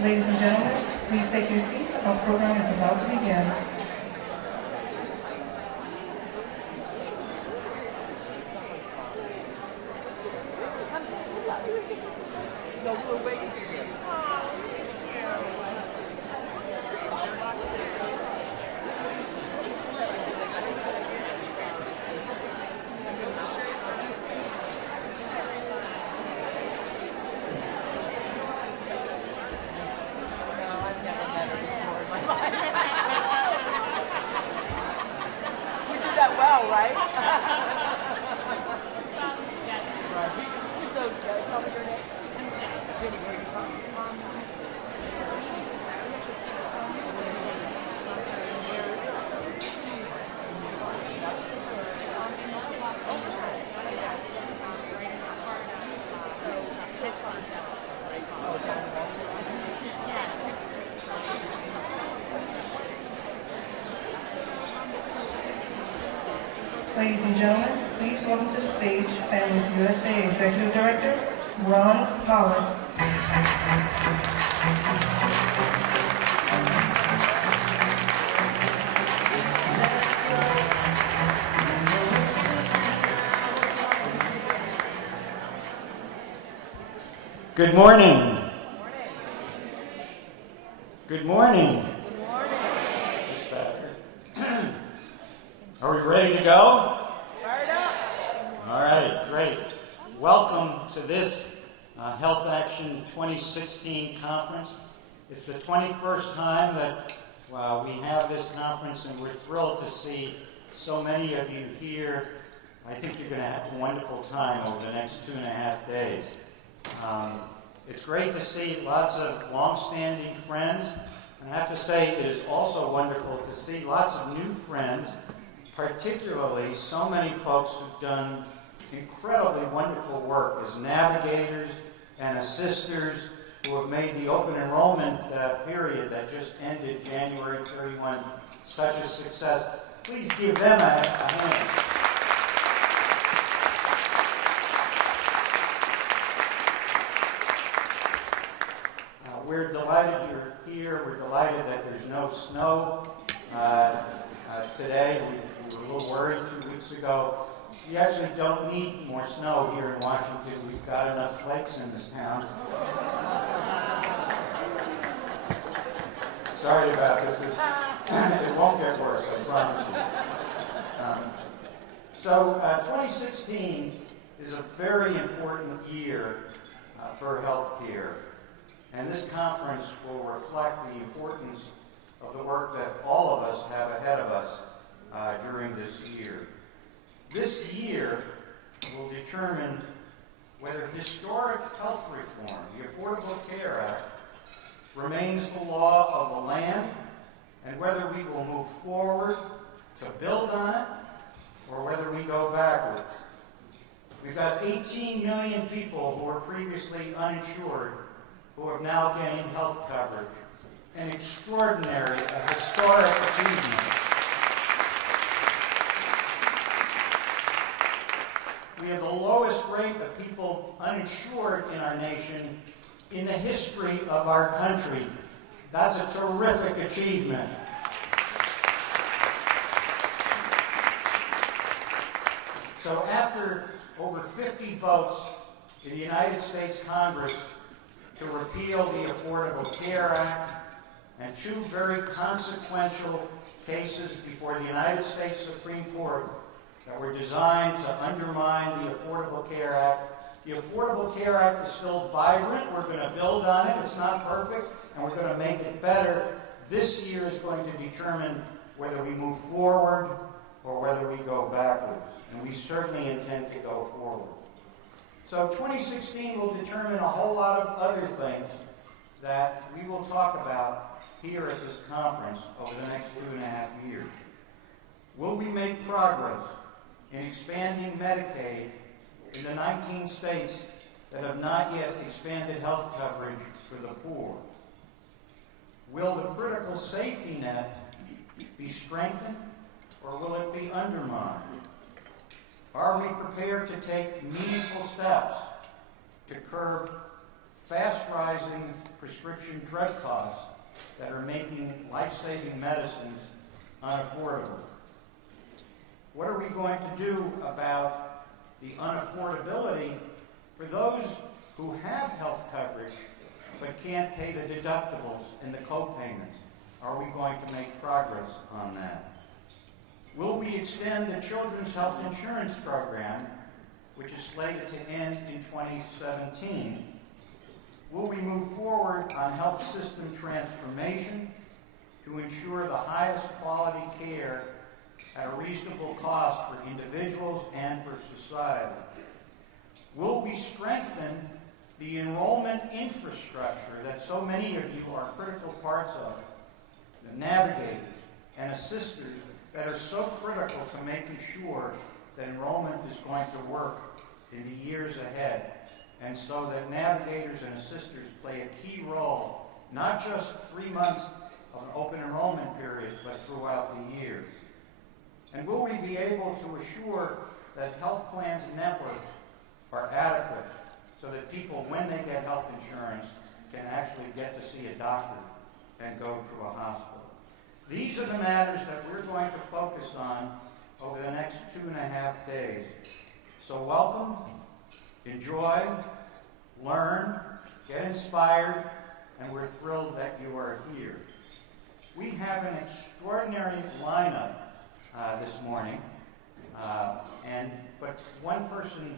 Ladies and gentlemen, please take your seats. Our program is about to begin. Ladies and gentlemen, please welcome to the stage Families USA Executive Director, Ron Pollard. Good morning. Good morning. It's better. Are we ready to go? Fired up. All right, great. Welcome to this Health Action 2016 conference. It's the 21st time that we have this conference, and we're thrilled to see so many of you here. I think you're going to have a wonderful time over the next 2.5 days. It's great to see lots of long-standing friends, and I have to say it is also wonderful to see lots of new friends, particularly so many folks who've done incredibly wonderful work as navigators and assisters who have made the open enrollment period that just ended January 31 such a success. Please give them a hand. We're delighted you're here. We're delighted that there's no snow today. We were a little worried 2 weeks ago. We actually don't need more snow here in Washington. We've got enough flakes in this town. Sorry about this. It won't get worse, I promise you. So 2016 is a very important year for healthcare. And this conference will reflect the importance of the work that all of us have ahead of us during this year. This year will determine whether historic health reform, the Affordable Care Act, remains the law of the land, and whether we will move forward to build on it, or whether we go backward. We've got 18 million people who were previously uninsured who have now gained health coverage. An extraordinary, a historic achievement. We have the lowest rate of people uninsured in our nation in the history of our country. That's a terrific achievement. So after over 50 votes in the United States Congress to repeal the Affordable Care Act, and 2 very consequential cases before the United States Supreme Court that were designed to undermine the Affordable Care Act. The Affordable Care Act is still vibrant. We're going to build on it. It's not perfect, and we're going to make it better. This year is going to determine whether we move forward or whether we go backwards, and we certainly intend to go forward. So 2016 will determine a whole lot of other things that we will talk about here at this conference over the next 2.5 years. Will we make progress in expanding Medicaid in the 19 states that have not yet expanded health coverage for the poor? Will the critical safety net be strengthened, or will it be undermined? Are we prepared to take meaningful steps to curb fast-rising prescription drug costs that are making life-saving medicines unaffordable? What are we going to do about the unaffordability for those who have health coverage but can't pay the deductibles and the co-payments? Are we going to make progress on that? Will we extend the Children's Health Insurance Program, which is slated to end in 2017? Will we move forward on health system transformation to ensure the highest quality care at a reasonable cost for individuals and for society? Will we strengthen the enrollment infrastructure that so many of you are critical parts of, the navigators and assisters that are so critical to making sure that enrollment is going to work in the years ahead, and so that navigators and assisters play a key role, not just 3 months of an open enrollment period, but throughout the year? And will we be able to assure that health plans and networks are adequate so that people, when they get health insurance, can actually get to see a doctor and go to a hospital? These are the matters that we're going to focus on over the next 2.5 days. So welcome, enjoy, learn, get inspired, and we're thrilled that you are here. We have an extraordinary lineup this morning, but one person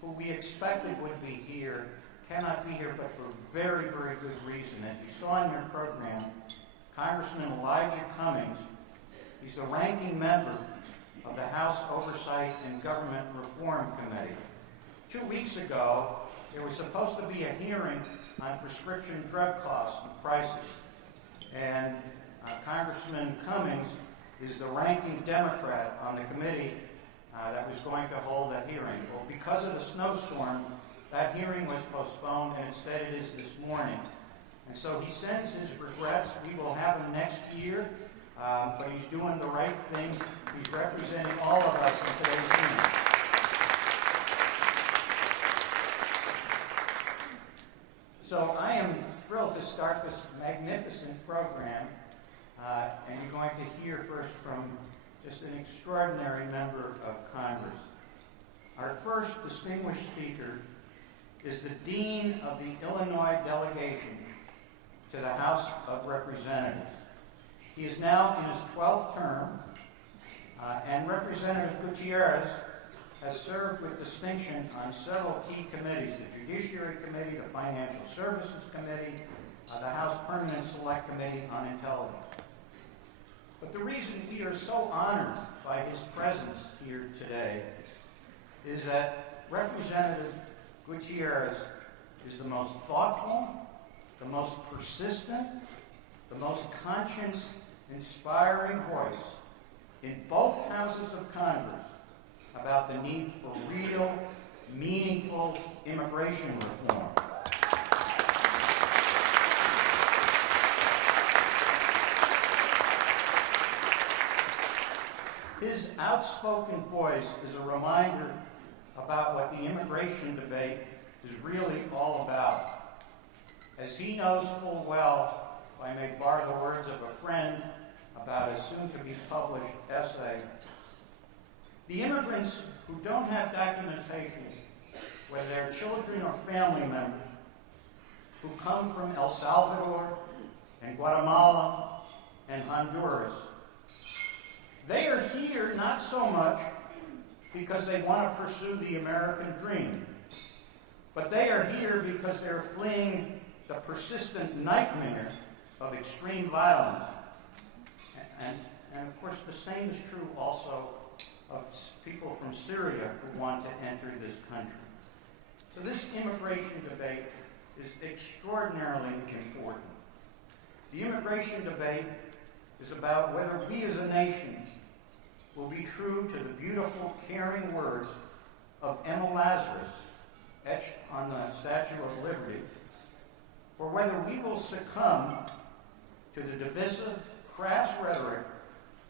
who we expected would be here cannot be here, but for very, very good reason. As you saw in your program, Congressman Elijah Cummings, he's the ranking member of the House Oversight and Government Reform Committee. 2 weeks ago, there was supposed to be a hearing on prescription drug costs and prices, and Congressman Cummings is the ranking Democrat on the committee that was going to hold that hearing. Well, because of the snowstorm, that hearing was postponed, and instead it is this morning. And so he sends his regrets. We will have him next year, but he's doing the right thing. He's representing all of us in today's meeting. So I am thrilled to start this magnificent program, and you're going to hear first from just an extraordinary member of Congress. Our first distinguished speaker is the Dean of the Illinois delegation to the House of Representatives. He is now in his 12th term, and Representative Gutierrez has served with distinction on several key committees: the Judiciary Committee, the Financial Services Committee, the House Permanent Select Committee on Intelligence. But the reason we are so honored by his presence here today is that Representative Gutierrez is the most thoughtful, the most persistent, the most conscience-inspiring voice in both houses of Congress about the need for real, meaningful immigration reform. His outspoken voice is a reminder about what the immigration debate is really all about. As he knows full well, if I may borrow the words of a friend about a soon-to-be-published essay, the immigrants who don't have documentation, whether they're children or family members, who come from El Salvador and Guatemala and Honduras, they are here not so much because they want to pursue the American dream, but they are here because they're fleeing the persistent nightmare of extreme violence. And of course, the same is true also of people from Syria who want to enter this country. So this immigration debate is extraordinarily important. The immigration debate is about whether we as a nation will be true to the beautiful, caring words of Emma Lazarus, etched on the Statue of Liberty, or whether we will succumb to the divisive, crass rhetoric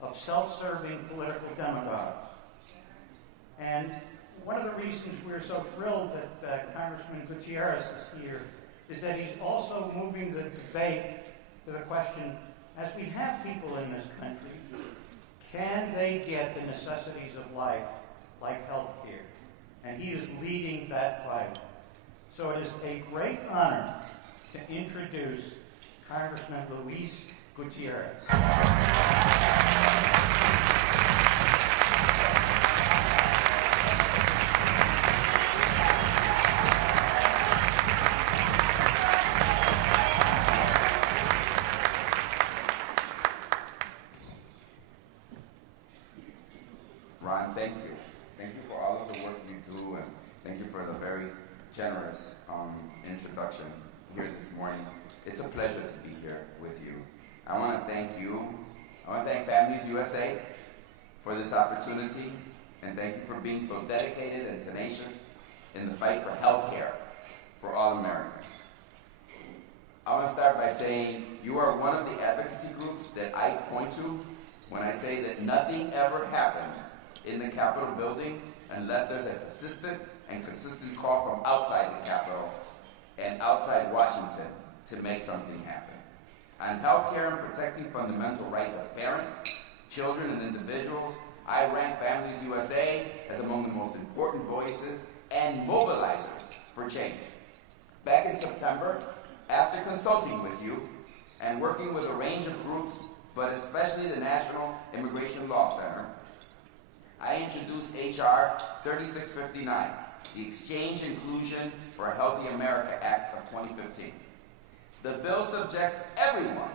of self-serving political demagogues. And one of the reasons we're so thrilled that Congressman Gutierrez is here is that he's also moving the debate to the question, as we have people in this country, can they get the necessities of life, like health care? And he is leading that fight. So it is a great honor to introduce Congressman Luis Gutierrez. Ron, thank you. Thank you for all of the work you do, and thank you for the very generous introduction here this morning. It's a pleasure to be here with you. I want to thank you. I want to thank Families USA for this opportunity, and thank you for being so dedicated and tenacious in the fight for health care for all Americans. I want to start by saying you are one of the advocacy groups that I point to when I say that nothing ever happens in the Capitol building unless there's a persistent and consistent call from outside the Capitol and outside Washington to make something happen. On healthcare and protecting fundamental rights of parents, children, and individuals, I rank Families USA as among the most important voices and mobilizers for change. Back in September, after consulting with you and working with a range of groups, but especially the National Immigration Law Center, I introduced HR 3659, the Exchange Inclusion for a Healthy America Act of 2015. The bill subjects everyone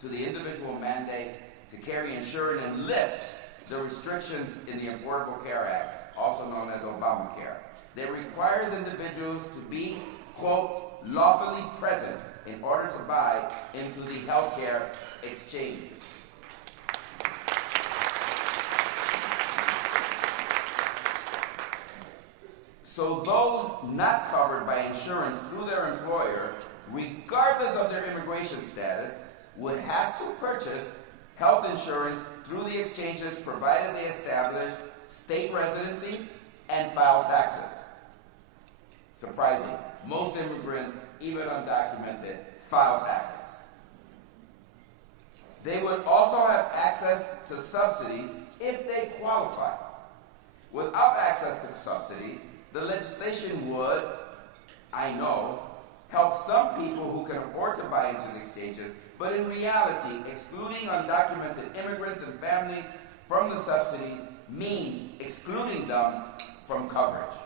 to the individual mandate to carry insurance and lifts the restrictions in the Affordable Care Act, also known as Obamacare, that requires individuals to be, quote, lawfully present in order to buy into the healthcare exchanges. So those not covered by insurance through their employer, regardless of their immigration status, would have to purchase health insurance through the exchanges provided they establish state residency and file taxes. Surprising, most immigrants, even undocumented, file taxes. They would also have access to subsidies if they qualify. Without access to subsidies, the legislation would, I know, help some people who can afford to buy into the exchanges, but in reality, excluding undocumented immigrants and families from the subsidies means excluding them from coverage.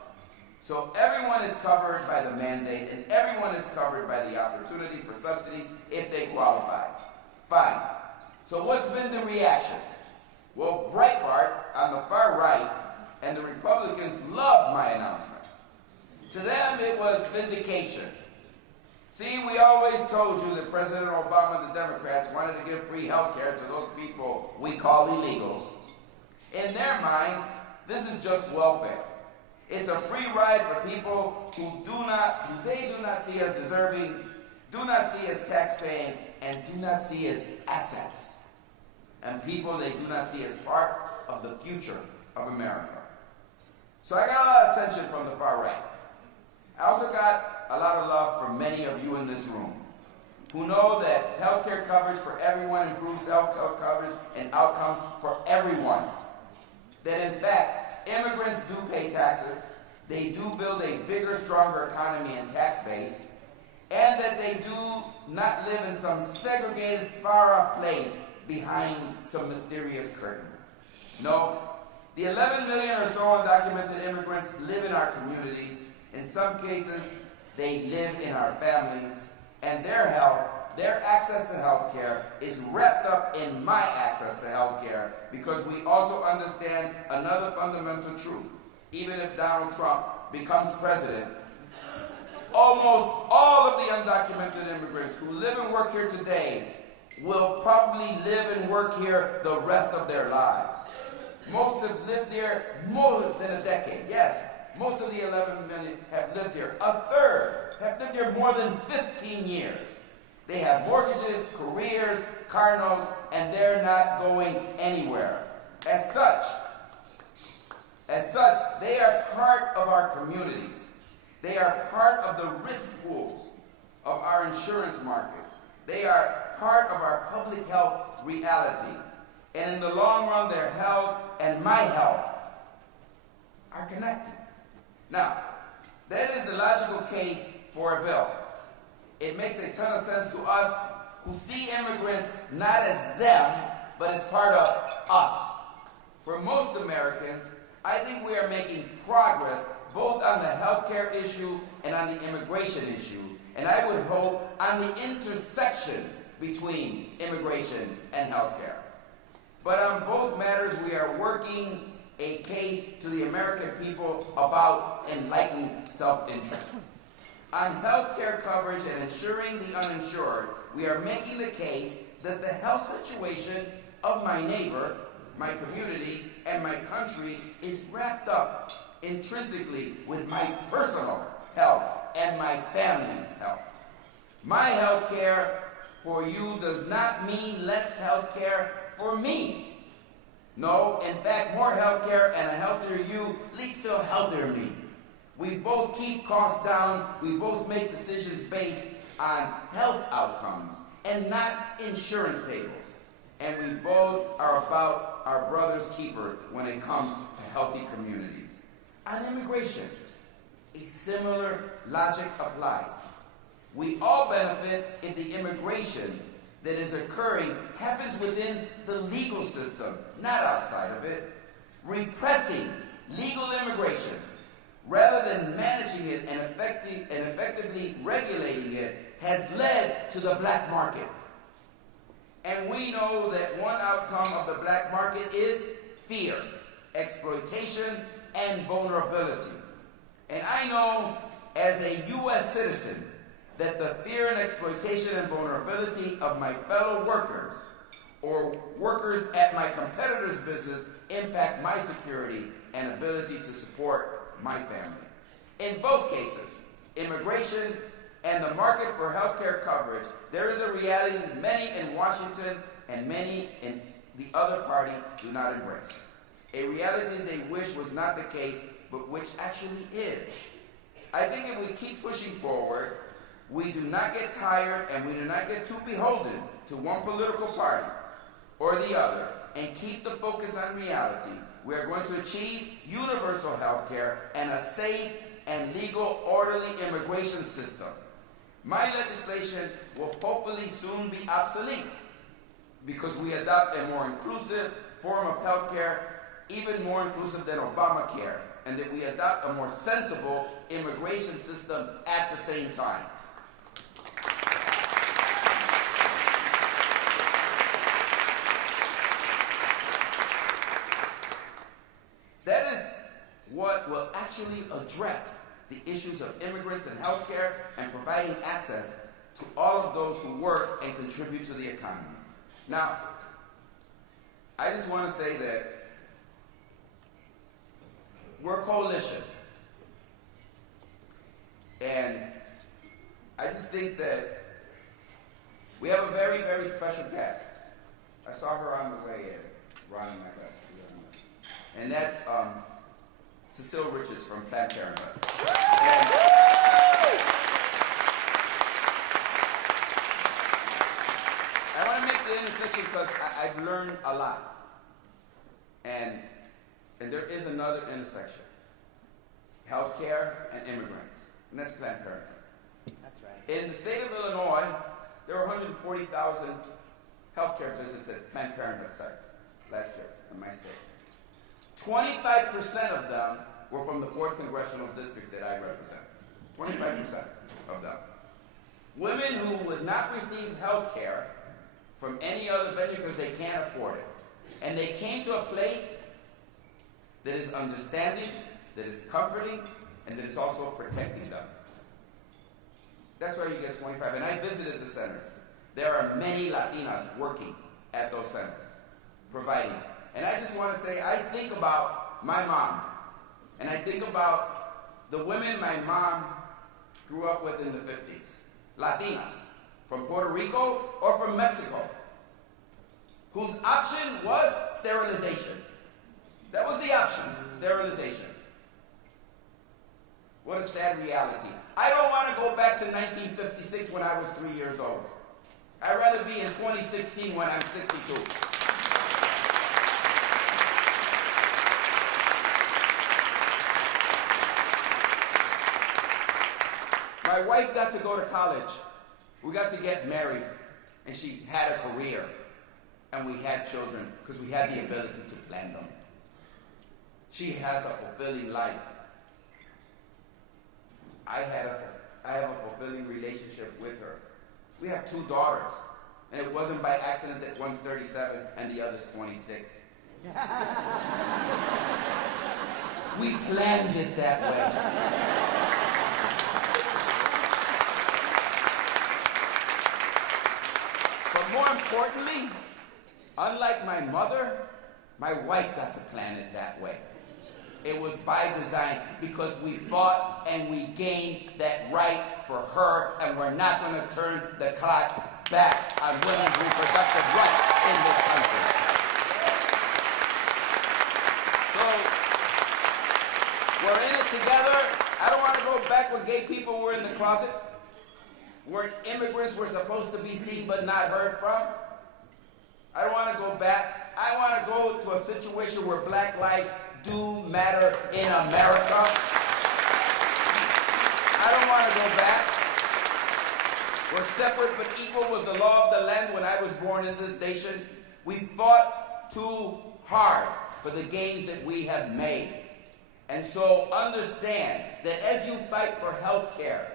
So everyone is covered by the mandate, and everyone is covered by the opportunity for subsidies if they qualify. Fine. So what's been the reaction? Well, Breitbart on the far right and the Republicans loved my announcement. To them, it was vindication. See, we always told you that President Obama and the Democrats wanted to give free health care to those people we call illegals. In their minds, this is just welfare. It's a free ride for people who they do not see as deserving, do not see as tax-paying, and do not see as assets. And people they do not see as part of the future of America. So I got a lot of attention from the far right. I also got a lot of love from many of you in this room who know that healthcare coverage for everyone improves health coverage and outcomes for everyone. That in fact, immigrants do pay taxes, they do build a bigger, stronger economy and tax base, and that they do not live in some segregated, far-off place behind some mysterious curtain. No, the 11 million or so undocumented immigrants live in our communities. In some cases, they live in our families, and their health, their access to health care is wrapped up in my access to health care, because we also understand another fundamental truth. Even if Donald Trump becomes president, almost all of the undocumented immigrants who live and work here today will probably live and work here the rest of their lives. Most have lived here more than a decade. Yes, most of the 11 million have lived here. A third have lived here more than 15 years. They have mortgages, careers, car notes, and they're not going anywhere. As such, they are part of our communities. They are part of the risk pools of our insurance markets. They are part of our public health reality. And in the long run, their health and my health are connected. Now, that is the logical case for a bill. It makes a ton of sense to us who see immigrants not as them, but as part of us. For most Americans, I think we are making progress both on the healthcare issue and on the immigration issue, and I would hope on the intersection between immigration and healthcare. But on both matters, we are working a case to the American people about enlightened self-interest. On healthcare coverage and insuring the uninsured, we are making the case that the health situation of my neighbor, my community, and my country is wrapped up intrinsically with my personal health and my family's health. My health care for you does not mean less health care for me. No, in fact, more health care and a healthier you leads to a healthier me. We both keep costs down, we both make decisions based on health outcomes and not insurance tables. And we both are about our brother's keeper when it comes to healthy communities. On immigration, a similar logic applies. We all benefit if the immigration that is occurring happens within the legal system, not outside of it. Repressing legal immigration rather than managing it and effectively regulating it has led to the black market. And we know that one outcome of the black market is fear, exploitation, and vulnerability. And I know as a U.S. citizen that the fear and exploitation and vulnerability of my fellow workers or workers at my competitor's business impact my security and ability to support my family. In both cases, immigration and the market for healthcare coverage, there is a reality that many in Washington and many in the other party do not embrace. A reality they wish was not the case, but which actually is. I think if we keep pushing forward, we do not get tired and we do not get too beholden to one political party or the other and keep the focus on reality, we are going to achieve universal health care and a safe and legal, orderly immigration system. My legislation will hopefully soon be obsolete because we adopt a more inclusive form of health care, even more inclusive than Obamacare, and that we adopt a more sensible immigration system at the same time. That is what will actually address the issues of immigrants and healthcare and providing access to all of those who work and contribute to the economy. Now, I just want to say that we're a coalition. And I just think that we have a very, very special guest. I saw her on the way in, Ronnie, my guest. And that's Cecile Richards from Planned Parenthood. And I want to make the intersection because I've learned a lot. And there is another intersection. Healthcare and immigrants. And that's Planned Parenthood. That's right. In the state of Illinois, there were 140,000 healthcare visits at Planned Parenthood sites last year in my state. 25% of them were from the 4th Congressional District that I represent. 25% of them. Women who would not receive health care from any other venue because they can't afford it. And they came to a place that is understanding, that is comforting, and that is also protecting them. That's where you get 25. And I visited the centers. There are many Latinas working at those centers, providing. And I just want to say, I think about my mom, and I think about the women my mom grew up with in the 50s, Latinas, from Puerto Rico or from Mexico, whose option was sterilization. That was the option, sterilization. What a sad reality. I don't want to go back to 1956 when I was 3 years old. I'd rather be in 2016 when I'm 62. My wife got to go to college. We got to get married, and she had a career, and we had children because we had the ability to plan them. She has a fulfilling life. I have a fulfilling relationship with her. We have 2 daughters, and it wasn't by accident that one's 37 and the other's 26. We planned it that way. But more importantly, unlike my mother, my wife got to plan it that way. It was by design because we fought and we gained that right for her, and we're not going to turn the clock back on women's reproductive rights in this country. So, we're in it together. I don't want to go back when gay people were in the closet, where immigrants were supposed to be seen but not heard from. I don't want to go back. I want to go to a situation where black lives do matter in America. I don't want to go back. Where separate but equal was the law of the land when I was born in this nation. We fought too hard for the gains that we have made. And so understand that as you fight for health care,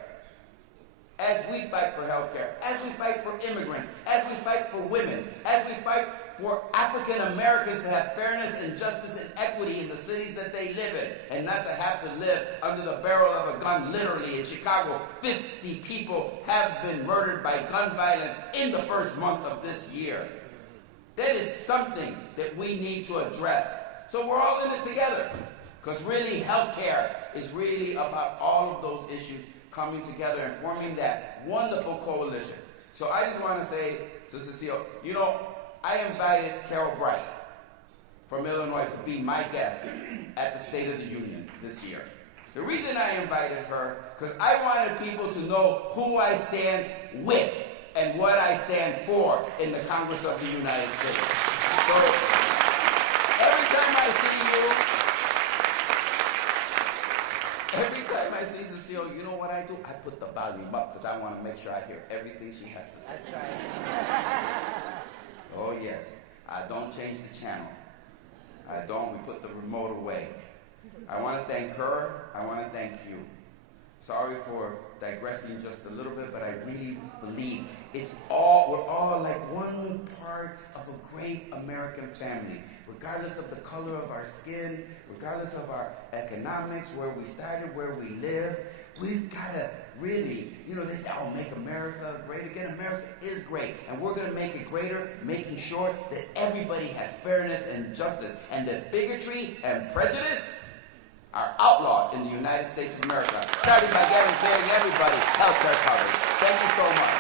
as we fight for health care, as we fight for immigrants, as we fight for women, as we fight for African Americans to have fairness and justice and equity in the cities that they live in, and not to have to live under the barrel of a gun. Literally in Chicago, 50 people have been murdered by gun violence in the first month of this year. That is something that we need to address. So we're all in it together, because really healthcare is really about all of those issues coming together and forming that wonderful coalition. So I just want to say to Cecile, you know, I invited Carol Bright from Illinois to be my guest at the State of the Union this year. The reason I invited her, because I wanted people to know who I stand with and what I stand for in the Congress of the United States. So every time I see Cecile, you know what I do? I put the volume up because I want to make sure I hear everything she has to say. That's right. Oh yes, I don't change the channel. I don't, we put the remote away. I want to thank her, I want to thank you. Sorry for digressing just a little bit, but I really believe we're all like one part of a great American family. Regardless of the color of our skin, regardless of our economics, where we started, where we live, we've got to really, they say, oh, make America great again. America is great, and we're going to make it greater, making sure that everybody has fairness and justice, and that bigotry and prejudice are outlawed in the United States of America, starting by guaranteeing everybody health care coverage. Thank you so much.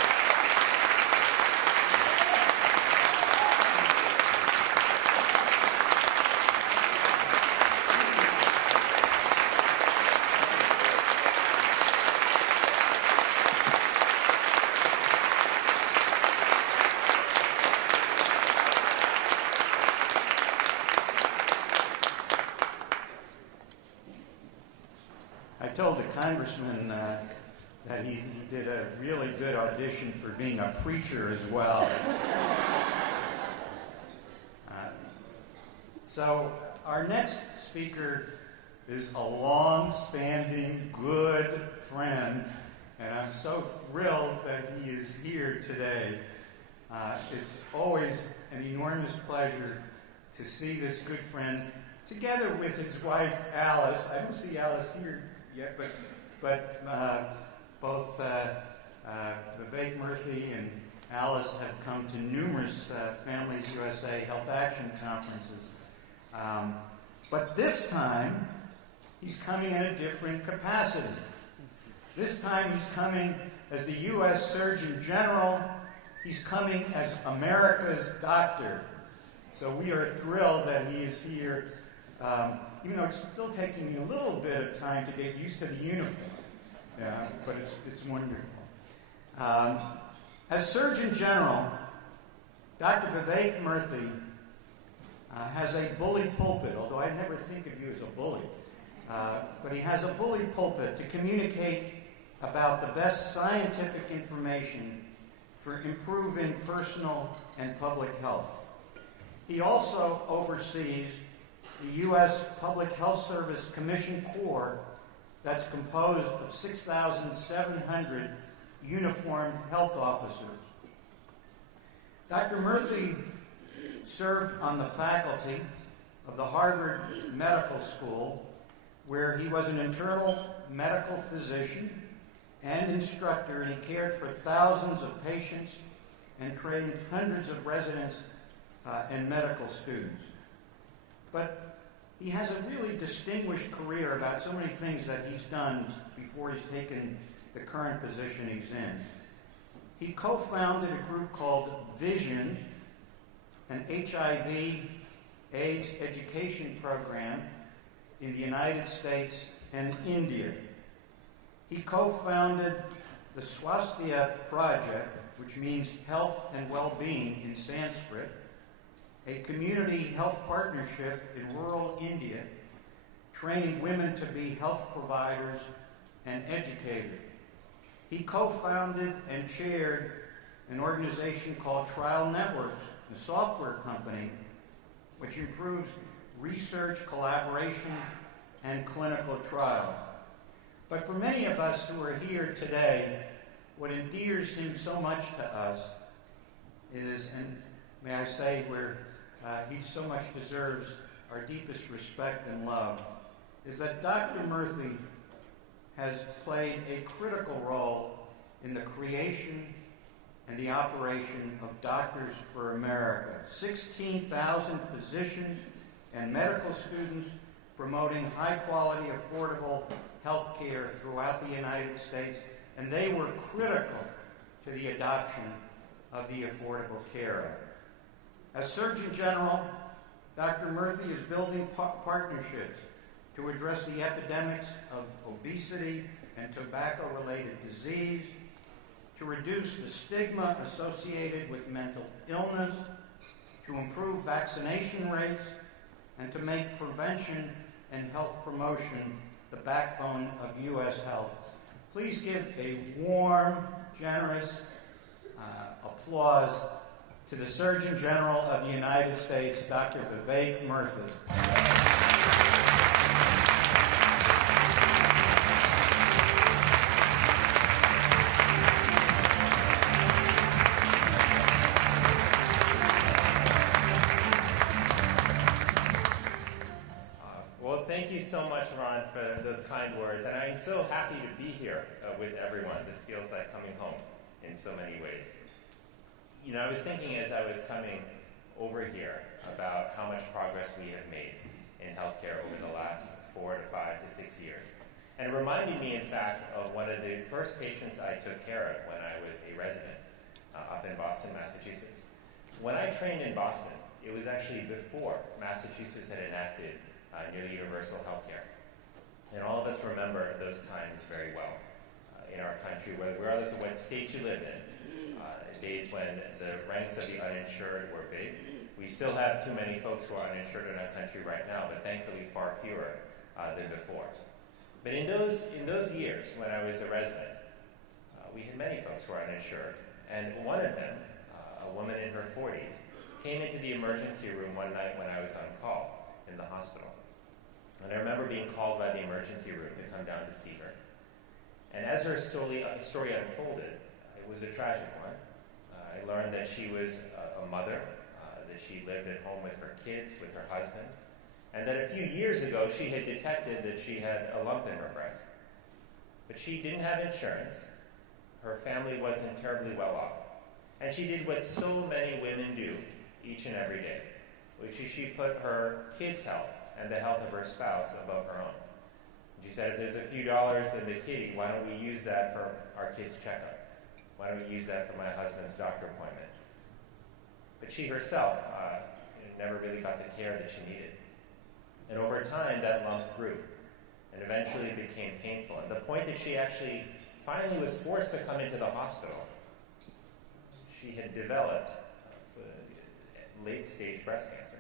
I told the congressman that he did a really good audition for being a preacher as well. So our next speaker is a long-standing good friend, and I'm so thrilled that he is here today. It's always an enormous pleasure to see this good friend together with his wife, Alice. I don't see Alice here yet, but both Vivek Murthy and Alice have come to numerous Families USA Health Action conferences. But this time, he's coming in a different capacity. This time he's coming as the U.S. Surgeon General. He's coming as America's doctor. So we are thrilled that he is here. even though it's still taking me a little bit of time to get used to the uniform. Yeah, but it's wonderful. As Surgeon General, Dr. Vivek Murthy has a bully pulpit, although I never think of you as a bully. But he has a bully pulpit to communicate about the best scientific information for improving personal and public health. He also oversees the U.S. Public Health Service Commission Corps that's composed of 6,700 uniformed health officers. Dr. Murthy served on the faculty of the Harvard Medical School, where he was an internal medical physician and instructor, and he cared for thousands of patients and trained hundreds of residents and medical students. But he has a really distinguished career about so many things that he's done before he's taken the current position he's in. He co-founded a group called Vision, an HIV/AIDS education program in the United States and India. He co-founded the Swasthya Project, which means health and well-being in Sanskrit, a community health partnership in rural India, training women to be health providers and educators. He co-founded and chaired an organization called Trial Networks, a software company which improves research, collaboration, and clinical trials. But for many of us who are here today, what endears him so much to us is, and may I say where he so much deserves our deepest respect and love, is that Dr. Murthy has played a critical role in the creation and the operation of Doctors for America. 16,000 physicians and medical students promoting high-quality, affordable health care throughout the United States, and they were critical to the adoption of the Affordable Care Act. As Surgeon General, Dr. Murthy is building partnerships to address the epidemics of obesity and tobacco-related disease, to reduce the stigma associated with mental illness, to improve vaccination rates, and to make prevention and health promotion the backbone of U.S. health. Please give a warm, generous applause to the Surgeon General of the United States, Dr. Vivek Murthy. Well, thank you so much, Ron, for those kind words. And I'm so happy to be here with everyone. This feels like coming home in so many ways. You know, I was thinking as I was coming over here about how much progress we have made in healthcare over the last 4 to 5 to 6 years. And it reminded me, in fact, of one of the first patients I took care of when I was a resident up in Boston, Massachusetts. When I trained in Boston, it was actually before Massachusetts had enacted nearly universal health care. And all of us remember those times very well in our country, regardless of what state you lived in, days when the ranks of the uninsured were big. We still have too many folks who are uninsured in our country right now, but thankfully far fewer than before. But in those years when I was a resident, we had many folks who were uninsured. And one of them, a woman in her 40s, came into the emergency room one night when I was on call in the hospital. And I remember being called by the emergency room to come down to see her. And as her story unfolded, it was a tragic one. I learned that she was a mother, that she lived at home with her kids, with her husband, and that a few years ago she had detected that she had a lump in her breast. But she didn't have insurance. Her family wasn't terribly well off. And she did what so many women do each and every day, which is she put her kids' health and the health of her spouse above her own. She said, if there's a few dollars in the kitty, why don't we use that for our kids' checkup? Why don't we use that for my husband's doctor appointment? But she herself never really got the care that she needed. And over time, that lump grew, and eventually it became painful. And the point that she actually finally was forced to come into the hospital, she had developed late-stage breast cancer.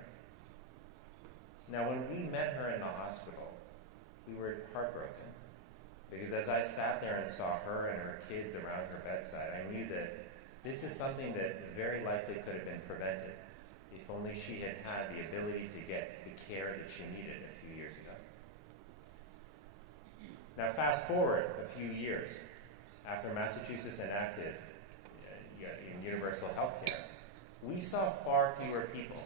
Now, when we met her in the hospital, we were heartbroken, because as I sat there and saw her and her kids around her bedside, I knew that this is something that very likely could have been prevented if only she had had the ability to get the care that she needed a few years ago. Now, fast forward a few years after Massachusetts enacted universal health care, we saw far fewer people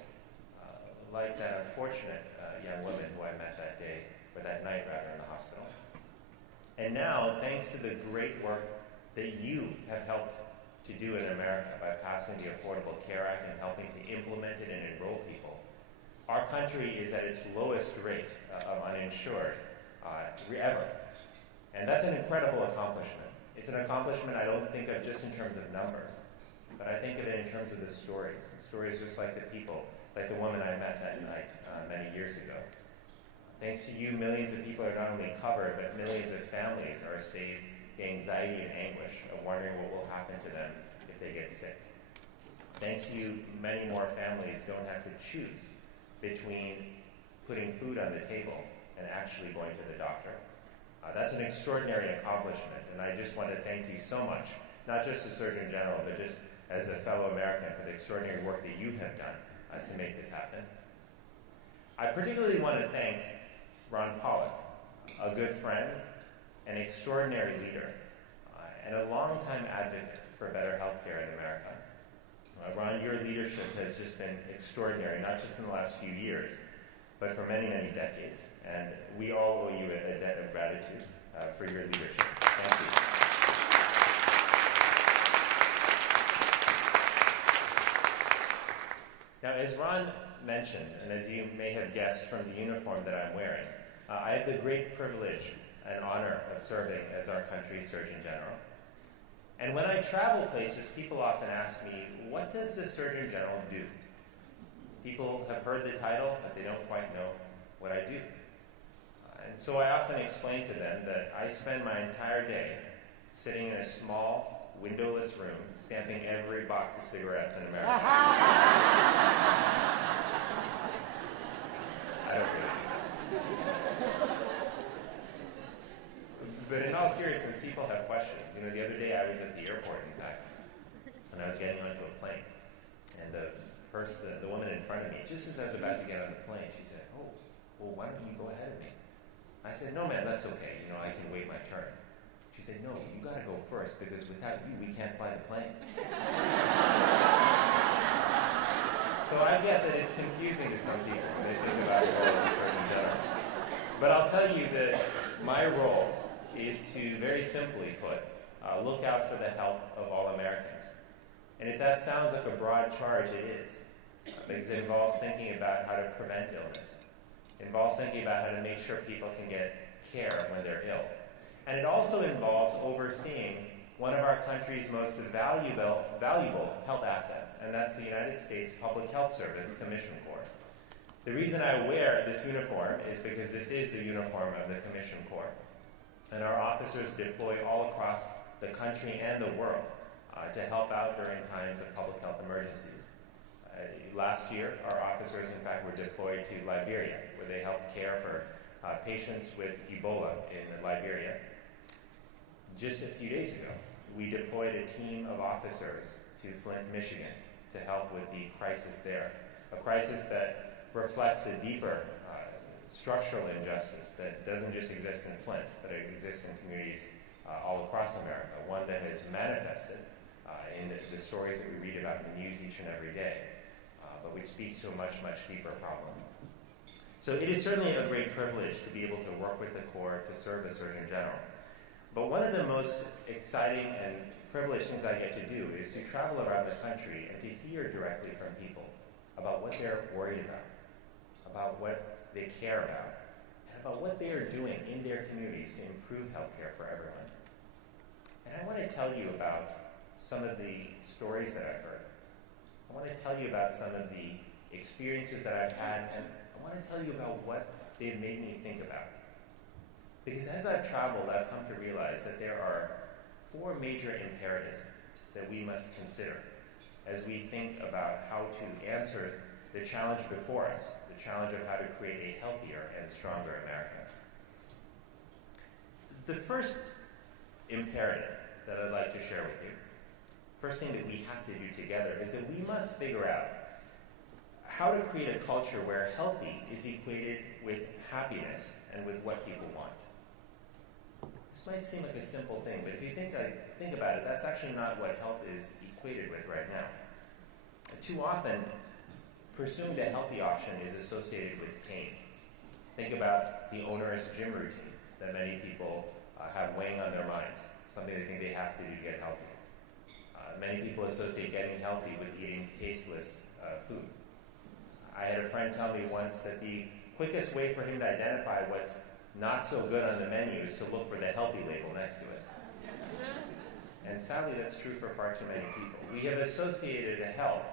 like that unfortunate young woman who I met that day, or that night rather, in the hospital. And now, thanks to the great work that you have helped to do in America by passing the Affordable Care Act and helping to implement it and enroll people, our country is at its lowest rate of uninsured ever. And that's an incredible accomplishment. It's an accomplishment I don't think of just in terms of numbers, but I think of it in terms of the stories. Stories just like the people, like the woman I met that night many years ago. Thanks to you, millions of people are not only covered, but millions of families are saved the anxiety and anguish of wondering what will happen to them if they get sick. Thanks to you, many more families don't have to choose between putting food on the table and actually going to the doctor. That's an extraordinary accomplishment, and I just want to thank you so much, not just as Surgeon General, but just as a fellow American for the extraordinary work that you have done to make this happen. I particularly want to thank Ron Pollock, a good friend, an extraordinary leader, and a longtime advocate for better health care in America. Ron, your leadership has just been extraordinary, not just in the last few years, but for many, many decades. And we all owe you a debt of gratitude for your leadership. Thank you. Now, as Ron mentioned, and as you may have guessed from the uniform that I'm wearing, I have the great privilege and honor of serving as our country's Surgeon General. And when I travel places, people often ask me, what does the Surgeon General do? People have heard the title, but they don't quite know what I do. And so I often explain to them that I spend my entire day sitting in a small, windowless room, stamping every box of cigarettes in America. I don't really do that. But in all seriousness, people have questions. You know, the other day I was at the airport, in fact, and I was getting onto a plane. And the woman in front of me, just as I was about to get on the plane, she said, "Oh, well, why don't you go ahead of me?" I said, "No, ma'am, that's okay. You know, I can wait my turn." She said, "No, you got to go first, because without you, we can't fly the plane." So I get that it's confusing to some people when they think about the role of the Surgeon General. But I'll tell you that my role is to, very simply put, look out for the health of all Americans. And if that sounds like a broad charge, it is. Because it involves thinking about how to prevent illness. It involves thinking about how to make sure people can get care when they're ill. And it also involves overseeing one of our country's most valuable health assets, and that's the United States Public Health Service Commission Corps. The reason I wear this uniform is because this is the uniform of the Commission Corps. And our officers deploy all across the country and the world to help out during times of public health emergencies. Last year, our officers, in fact, were deployed to Liberia, where they helped care for patients with Ebola in Liberia. Just a few days ago, we deployed a team of officers to Flint, Michigan, to help with the crisis there, a crisis that reflects a deeper structural injustice that doesn't just exist in Flint, but it exists in communities all across America, one that has manifested in the stories that we read about in the news each and every day, but which speaks to a much, much deeper problem. So it is certainly a great privilege to be able to work with the Corps to serve as Surgeon General. But one of the most exciting and privileged things I get to do is to travel around the country and to hear directly from people about what they're worried about what they care about, and about what they are doing in their communities to improve healthcare for everyone. And I want to tell you about some of the stories that I've heard. I want to tell you about some of the experiences that I've had, and I want to tell you about what they've made me think about. Because as I've traveled, I've come to realize that there are 4 major imperatives that we must consider as we think about how to answer the challenge before us, the challenge of how to create a healthier and stronger America. The first imperative that I'd like to share with you, first thing that we have to do together, is that we must figure out how to create a culture where healthy is equated with happiness and with what people want. This might seem like a simple thing, but if you think about it, that's actually not what health is equated with right now. Too often, pursuing the healthy option is associated with pain. Think about the onerous gym routine that many people have weighing on their minds, something they think they have to do to get healthy. Many people associate getting healthy with eating tasteless food. I had a friend tell me once that the quickest way for him to identify what's not so good on the menu is to look for the healthy label next to it. And sadly, that's true for far too many people. We have associated health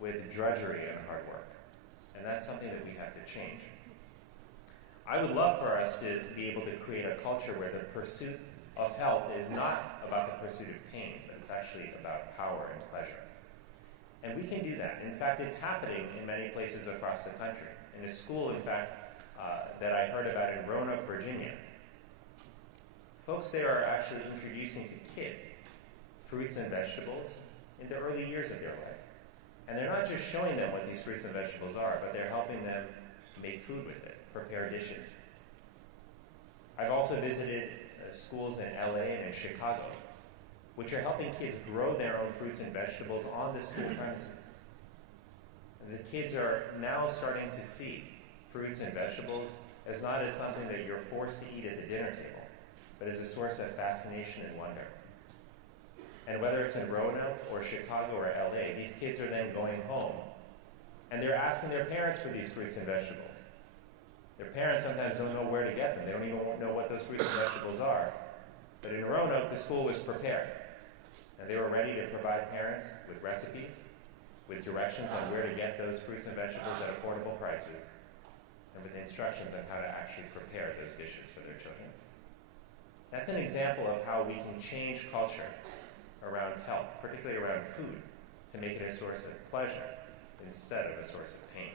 with drudgery and hard work, and that's something that we have to change. I would love for us to be able to create a culture where the pursuit of health is not about the pursuit of pain, but it's actually about power and pleasure. And we can do that. In fact, it's happening in many places across the country. In a school, in fact, that I heard about in Roanoke, Virginia, folks there are actually introducing to kids fruits and vegetables in the early years of their life. And they're not just showing them what these fruits and vegetables are, but they're helping them make food with it, prepare dishes. I've also visited schools in LA and in Chicago, which are helping kids grow their own fruits and vegetables on the school premises. And the kids are now starting to see fruits and vegetables as not as something that you're forced to eat at the dinner table, but as a source of fascination and wonder. And whether it's in Roanoke or Chicago or LA, these kids are then going home and they're asking their parents for these fruits and vegetables. Their parents sometimes don't know where to get them. They don't even know what those fruits and vegetables are. But in Roanoke, the school was prepared. And they were ready to provide parents with recipes, with directions on where to get those fruits and vegetables at affordable prices, and with instructions on how to actually prepare those dishes for their children. That's an example of how we can change culture around health, particularly around food, to make it a source of pleasure instead of a source of pain.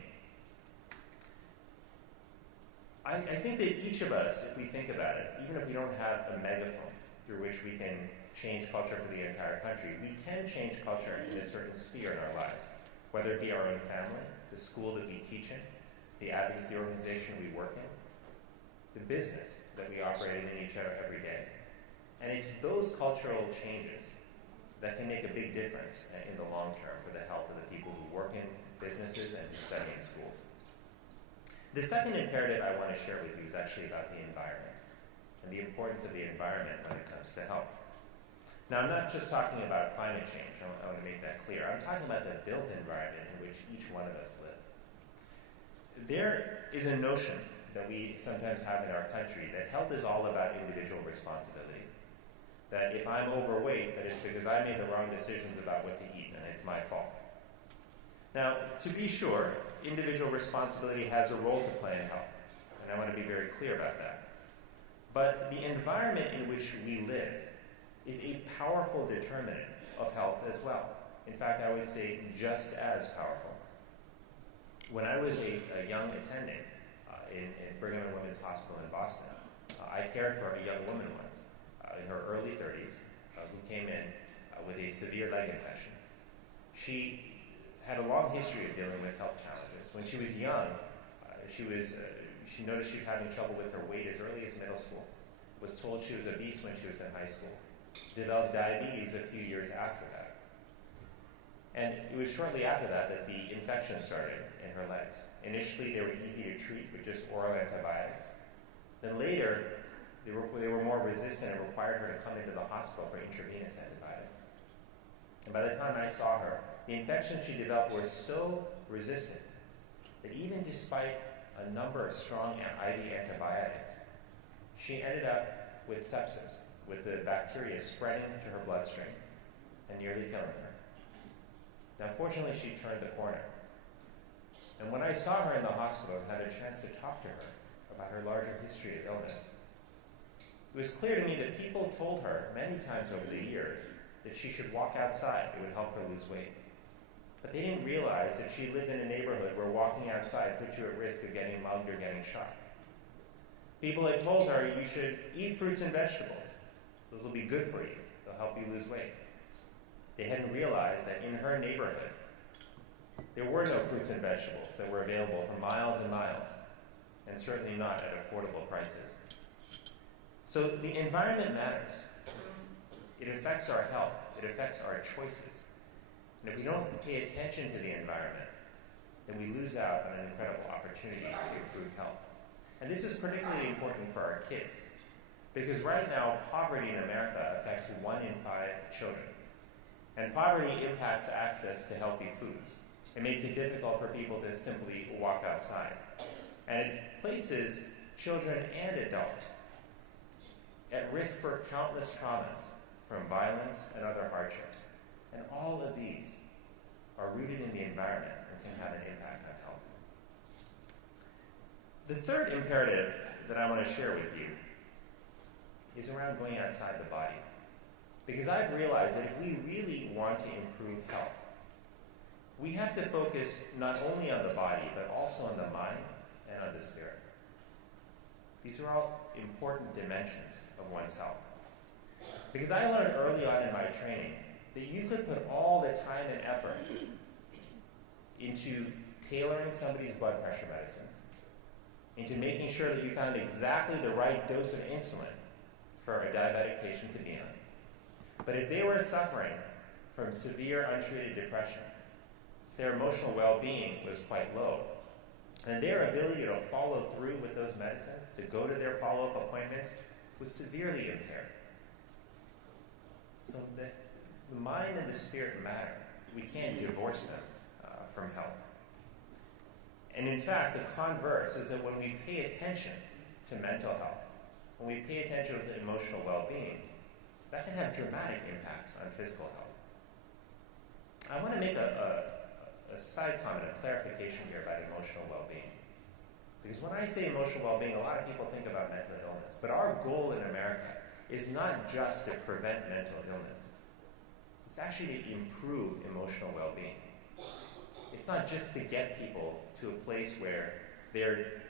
I think that each of us, if we think about it, even if we don't have a megaphone through which we can change culture for the entire country, we can change culture in a certain sphere in our lives, whether it be our own family, the school that we teach in, the advocacy organization we work in, the business that we operate in each other every day. And it's those cultural changes that can make a big difference in the long term for the health of the people who work in businesses and who study in schools. The second imperative I want to share with you is actually about the environment and the importance of the environment when it comes to health. Now, I'm not just talking about climate change. I want to make that clear. I'm talking about the built environment in which each one of us live. There is a notion that we sometimes have in our country that health is all about individual responsibility. That if I'm overweight, that it's because I made the wrong decisions about what to eat and it's my fault. Now, to be sure, individual responsibility has a role to play in health, and I want to be very clear about that. But the environment in which we live is a powerful determinant of health as well. In fact, I would say just as powerful. When I was a young attending in Brigham and Women's Hospital in Boston, I cared for a young woman once in her early 30s who came in with a severe leg infection. She had a long history of dealing with health challenges. When she was young, she noticed she was having trouble with her weight as early as middle school, was told she was obese when she was in high school, developed diabetes a few years after that. And it was shortly after that that the infection started in her legs. Initially, they were easy to treat with just oral antibiotics. Then later, they were more resistant and required her to come into the hospital for intravenous antibiotics. And by the time I saw her, the infections she developed were so resistant that even despite a number of strong IV antibiotics, she ended up with sepsis, with the bacteria spreading to her bloodstream and nearly killing her. Now, fortunately, she turned the corner. And when I saw her in the hospital and had a chance to talk to her about her larger history of illness. It was clear to me that people told her many times over the years that she should walk outside. It would help her lose weight. But they didn't realize that she lived in a neighborhood where walking outside put you at risk of getting mugged or getting shot. People had told her you should eat fruits and vegetables. Those will be good for you. They'll help you lose weight. They hadn't realized that in her neighborhood, there were no fruits and vegetables that were available for miles and miles, and certainly not at affordable prices. So the environment matters. It affects our health. It affects our choices. And if we don't pay attention to the environment, then we lose out on an incredible opportunity to improve health. And this is particularly important for our kids, because right now, poverty in America affects 1 in 5 children. And poverty impacts access to healthy foods. It makes it difficult for people to simply walk outside. And it places children and adults at risk for countless traumas from violence and other hardships. And all of these are rooted in the environment and can have an impact on health. The third imperative that I want to share with you is around going outside the body. Because I've realized that if we really want to improve health, we have to focus not only on the body, but also on the mind and on the spirit. These are all important dimensions of one's health. Because I learned early on in my training that you could put all the time and effort into tailoring somebody's blood pressure medicines, into making sure that you found exactly the right dose of insulin for a diabetic patient to be on. But if they were suffering from severe untreated depression, their emotional well-being was quite low, and their ability to follow through with those medicines, to go to their follow-up appointments, was severely impaired. So the mind and the spirit matter. We can't divorce them from health. And in fact, the converse is that when we pay attention to mental health, when we pay attention to emotional well-being, that can have dramatic impacts on physical health. I want to make a side comment, a clarification here about emotional well-being. Because when I say emotional well-being, a lot of people think about mental illness. But our goal in America is not just to prevent mental illness. It's actually to improve emotional well-being. It's not just to get people to a place where they're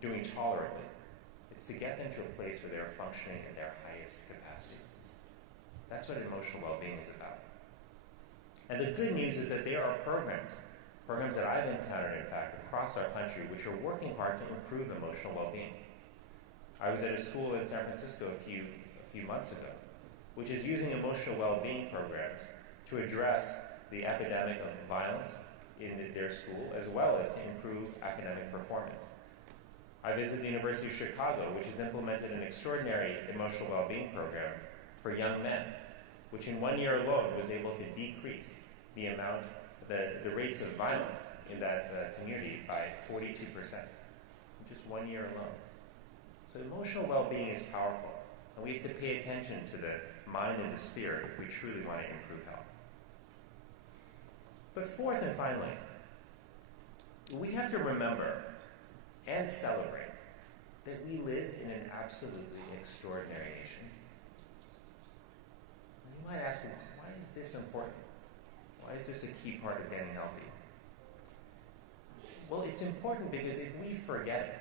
doing tolerably. It's to get them to a place where they're functioning in their highest capacity. That's what emotional well-being is about. And the good news is that there are programs that I've encountered, in fact, across our country, which are working hard to improve emotional well-being. I was at a school in San Francisco a few months ago, which is using emotional well-being programs to address the epidemic of violence in their school, as well as to improve academic performance. I visited the University of Chicago, which has implemented an extraordinary emotional well-being program for young men, which in 1 year alone was able to decrease the rates of violence in that community by 42%, in just 1 year alone. So emotional well-being is powerful, and we have to pay attention to the mind and the spirit if we truly want to improve health. But fourth and finally, we have to remember and celebrate that we live in an absolutely extraordinary nation. And you might ask me, why is this important? Why is this a key part of getting healthy? Well, it's important because if we forget it,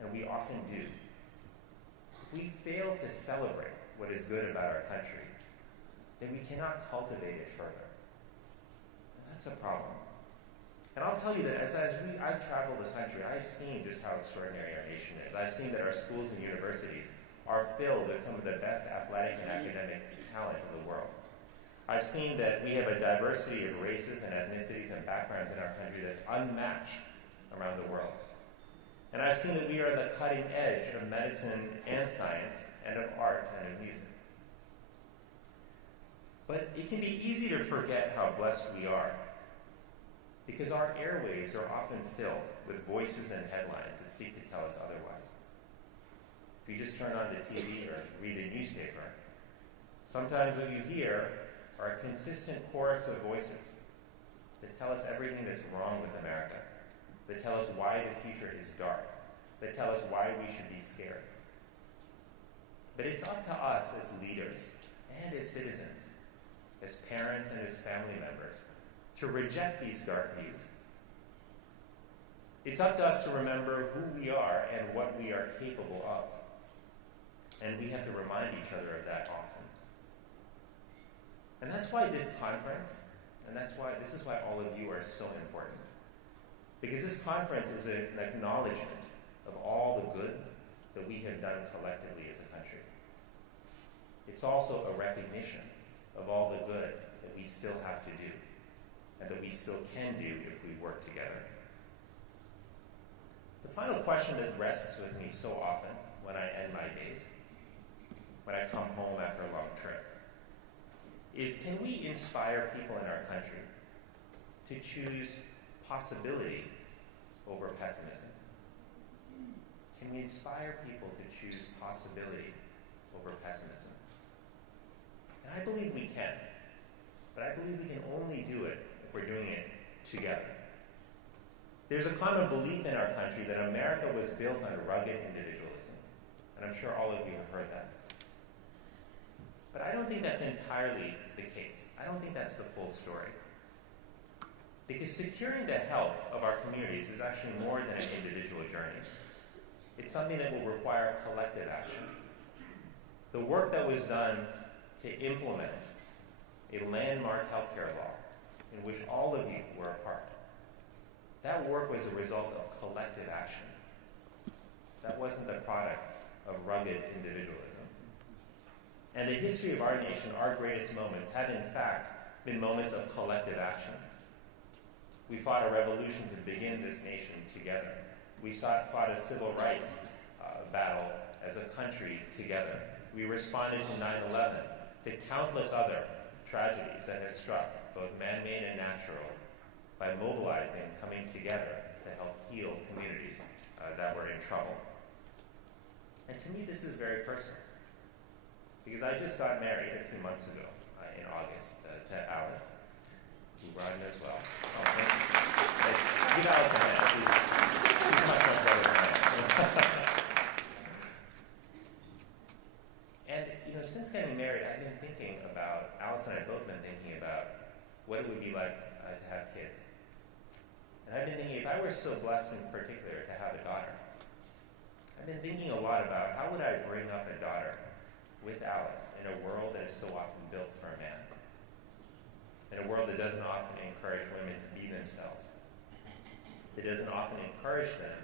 and we often do, if we fail to celebrate what is good about our country, then we cannot cultivate it further. And that's a problem. And I'll tell you that I've traveled the country, I've seen just how extraordinary our nation is. I've seen that our schools and universities are filled with some of the best athletic and academic talent in the world. I've seen that we have a diversity of races and ethnicities and backgrounds in our country that's unmatched around the world. And I've seen that we are the cutting edge of medicine and science and of art and of music. But it can be easy to forget how blessed we are, because our airwaves are often filled with voices and headlines that seek to tell us otherwise. If you just turn on the TV or read the newspaper, sometimes what you hear are a consistent chorus of voices that tell us everything that's wrong with America, that tell us why the future is dark, that tell us why we should be scared. But it's up to us as leaders and as citizens, as parents and as family members, to reject these dark views. It's up to us to remember who we are and what we are capable of. And we have to remind each other of that often. And that's why this conference, and this is why all of you are so important. Because this conference is an acknowledgement of all the good that we have done collectively as a country. It's also a recognition of all the good that we still have to do, and that we still can do if we work together. The final question that rests with me so often when I end my days, when I come home after a long trip, is can we inspire people in our country to choose possibility over pessimism? Can we inspire people to choose possibility over pessimism? And I believe we can, but I believe we can only do it if we're doing it together. There's a common belief in our country that America was built on rugged individualism, and I'm sure all of you have heard that. But I don't think that's entirely the case. I don't think that's the full story. Because securing the health of our communities is actually more than an individual journey. It's something that will require collective action. The work that was done to implement a landmark healthcare law in which all of you were a part, that work was a result of collective action. That wasn't the product of rugged individualism. And the history of our nation, our greatest moments, have in fact been moments of collective action. We fought a revolution to begin this nation together. We fought a civil rights battle as a country together. We responded to 9/11, to countless other tragedies that have struck, both man-made and natural, by mobilizing and coming together to help heal communities that were in trouble. And to me, this is very personal. Because I just got married a few months ago, in August, to Alice, who rhymed as well. Oh, thank you. Give Alice a hand. She's much better than I am. And, since getting married, I've been thinking about, Alice and I have both been thinking about what it would be like to have kids. And I've been thinking, if I were so blessed in particular to have a daughter, I've been thinking a lot about how would I bring up a daughter with Alice in a world that is so often built for a man, in a world that doesn't often encourage women to be themselves, that doesn't often encourage them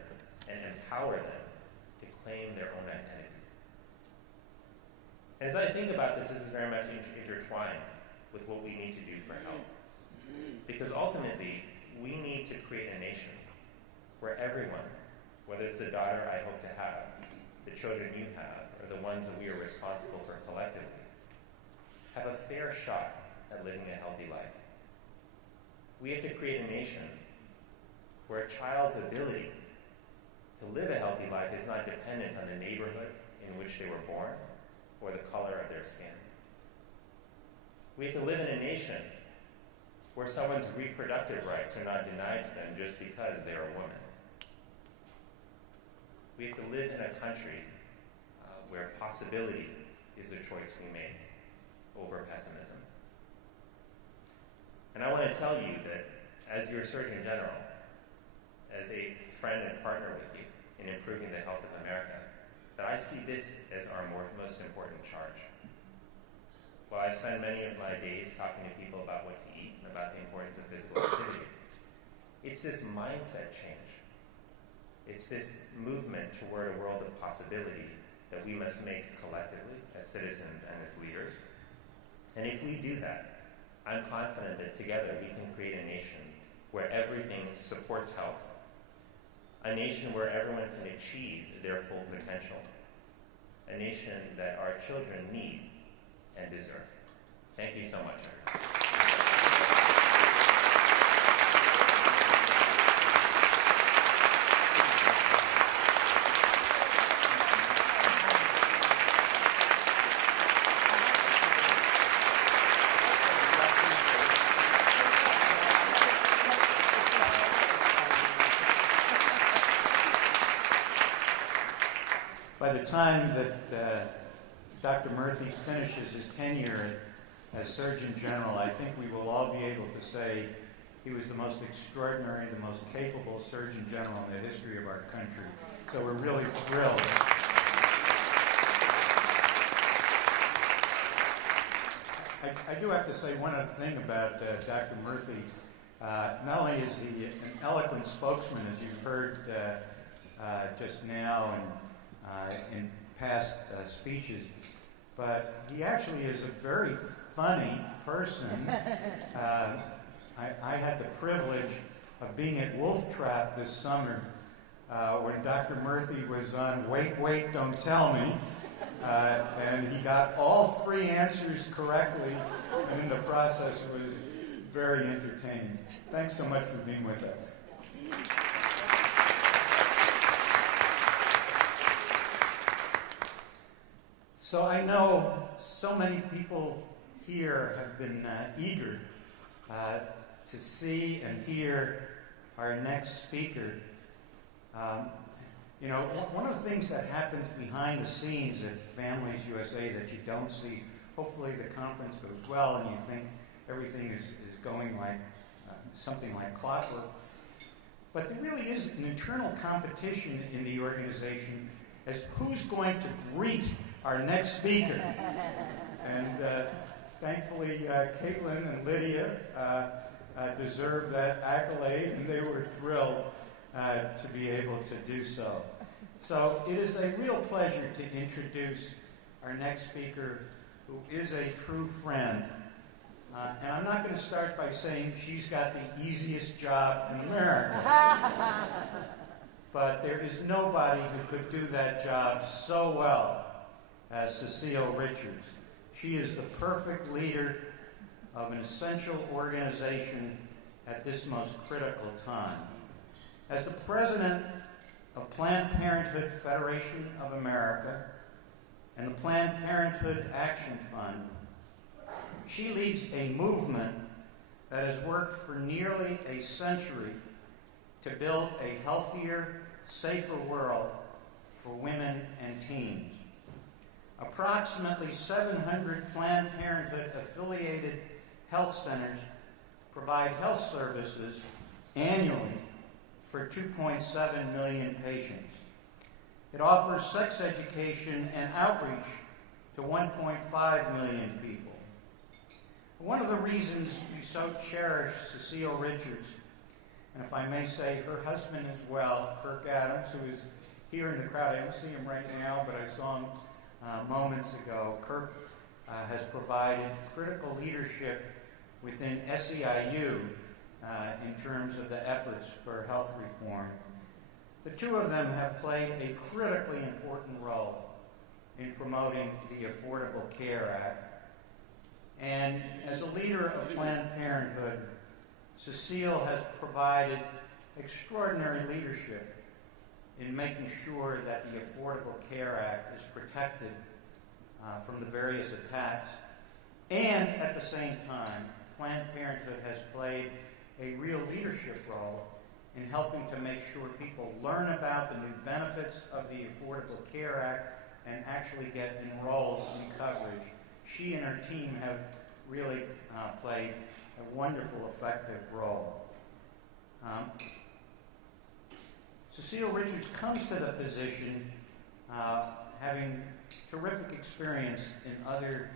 and empower them to claim their own identities. And as I think about this, this is very much intertwined with what we need to do for health. Because ultimately, we need to create a nation where everyone, whether it's the daughter I hope to have, the children you have, or the ones that we are responsible for collectively, have a fair shot at living a healthy life. We have to create a nation where a child's ability to live a healthy life is not dependent on the neighborhood in which they were born or the color of their skin. We have to live in a nation where someone's reproductive rights are not denied to them just because they're a woman. We have to live in a country where possibility is the choice we make over pessimism. And I want to tell you that as your Surgeon General, as a friend and partner with you in improving the health of America, that I see this as our most important charge. While I spend many of my days talking to people about what to eat and about the importance of physical activity, it's this mindset change. It's this movement toward a world of possibility that we must make collectively as citizens and as leaders. And if we do that, I'm confident that together we can create a nation where everything supports health, a nation where everyone can achieve their full potential, a nation that our children need and deserve. Thank you so much, everyone. by the time that Dr. Murphy finishes his tenure as Surgeon General, I think we will all be able to say he was the most extraordinary, the most capable Surgeon General in the history of our country. So we're really thrilled. I do have to say one other thing about Dr. Murphy. Not only is he an eloquent spokesman, as you've heard just now and in past speeches, but he actually is a very funny person. I had the privilege of being at Wolf Trap this summer when Dr. Murphy was on Wait, Wait, Don't Tell Me, and he got all 3 answers correctly, and in the process was very entertaining. Thanks so much for being with us. So I know so many people here have been eager to see and hear our next speaker. You know, one of the things that happens behind the scenes at Families USA that you don't see, hopefully the conference goes well and you think everything is going like something like clockwork, but there really is an internal competition in the organization as who's going to greet our next speaker. And thankfully, Caitlin and Lydia deserve that accolade, and they were thrilled to be able to do so. So it is a real pleasure to introduce our next speaker, who is a true friend. And I'm not going to start by saying she's got the easiest job in America. But there is nobody who could do that job so well as Cecile Richards. She is the perfect leader of an essential organization at this most critical time. As the President of Planned Parenthood Federation of America and the Planned Parenthood Action Fund, she leads a movement that has worked for nearly a century to build a healthier, safer world for women and teens. Approximately 700 Planned Parenthood affiliated health centers provide health services annually for 2.7 million patients. It offers sex education and outreach to 1.5 million people. One of the reasons we so cherish Cecile Richards, and if I may say her husband as well, Kirk Adams, who is here in the crowd. I don't see him right now, but I saw him moments ago. Kirk has provided critical leadership within SEIU in terms of the efforts for health reform. The two of them have played a critically important role in promoting the Affordable Care Act. And as a leader of Planned Parenthood, Cecile has provided extraordinary leadership in making sure that the Affordable Care Act is protected from the various attacks. And at the same time, Planned Parenthood has played a real leadership role in helping to make sure people learn about the new benefits of the Affordable Care Act and actually get enrolled in coverage. She and her team have really played a wonderful, effective role. Cecile Richards comes to the position having terrific experience in other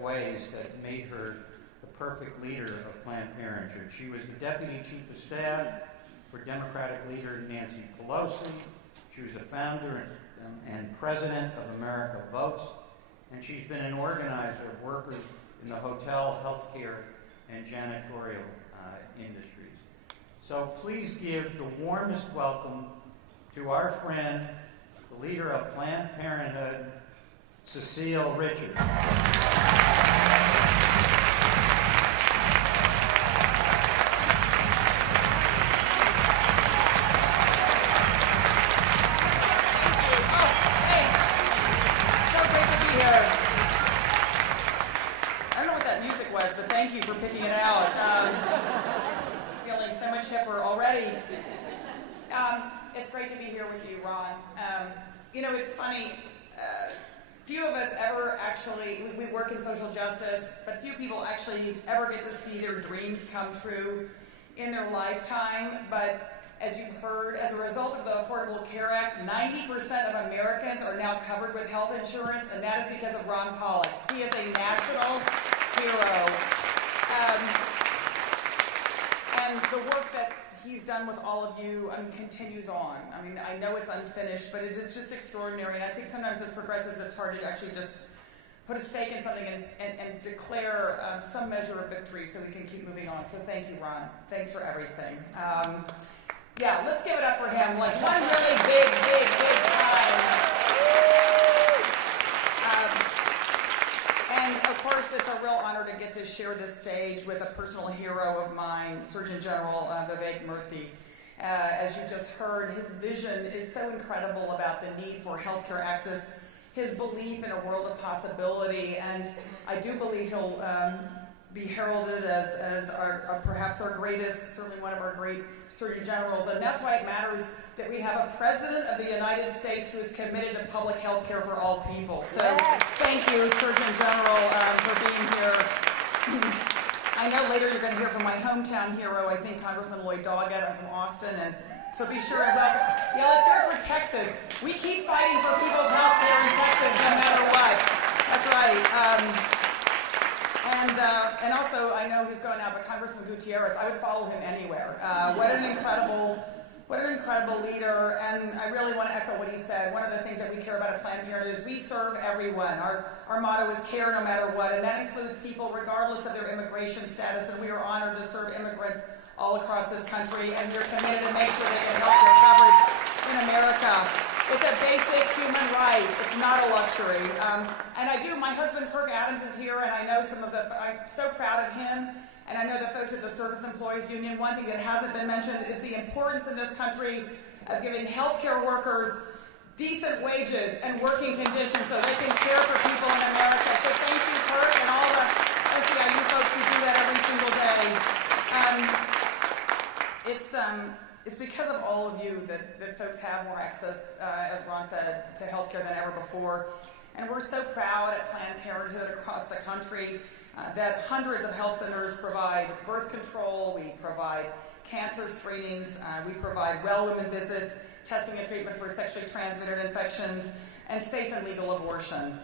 ways that made her the perfect leader of Planned Parenthood. She was the Deputy Chief of Staff for Democratic leader Nancy Pelosi. She was the founder and president of America Votes, and she's been an organizer of workers in the hotel, healthcare, and janitorial industries. So please give the warmest welcome to our friend, the leader of Planned Parenthood, Cecile Richards. So thank you for picking it out. Feeling so much hipper already. It's great to be here with you, Ron. You know, it's funny. Few of us ever actually, we work in social justice, but few people actually ever get to see their dreams come true in their lifetime. But as you've heard, as a result of the Affordable Care Act, 90% of Americans are now covered with health insurance, and that is because of Ron Pollock. He is a national hero. And the work that he's done with all of you, continues on. I know it's unfinished, but it is just extraordinary. And I think sometimes as progressives, it's hard to actually just put a stake in something and declare some measure of victory so we can keep moving on. So thank you, Ron. Thanks for everything. Yeah, let's give it up for him. Like one really big time. And of course, it's a real honor to get to share this stage with a personal hero of mine, Surgeon General Vivek Murthy. As you just heard, his vision is so incredible about the need for healthcare access, his belief in a world of possibility, and I do believe he'll be heralded as perhaps our greatest, certainly one of our great Surgeon Generals, and that's why it matters that we have a President of the United States who is committed to public health care for all people. So thank you, Surgeon General, for being here. I know later you're going to hear from my hometown hero, I think Congressman Lloyd Doggett. I'm from Austin, and so be sure and let's hear it for Texas. We keep fighting for people's health care in Texas no matter what. That's right. And also, I know he's going now, but Congressman Gutierrez, I would follow him anywhere. What an incredible leader, and I really want to echo what he said. One of the things that we care about at Planned Parenthood is we serve everyone. Our motto is care no matter what, and that includes people regardless of their immigration status, and we are honored to serve immigrants all across this country, and we're committed to make sure they get health care coverage in America. It's a basic human right. It's not a luxury. My husband Kirk Adams is here, and I know I'm so proud of him, and I know the folks at the Service Employees Union. One thing that hasn't been mentioned is the importance in this country of giving healthcare workers decent wages and working conditions so they can care for people in America. So thank you, Kirk, and all the SEIU folks who do that every single day. It's because of all of you that folks have more access, as Ron said, to healthcare than ever before. And we're so proud at Planned Parenthood across the country that hundreds of health centers provide birth control, we provide cancer screenings, we provide well women visits, testing and treatment for sexually transmitted infections, and safe and legal abortion.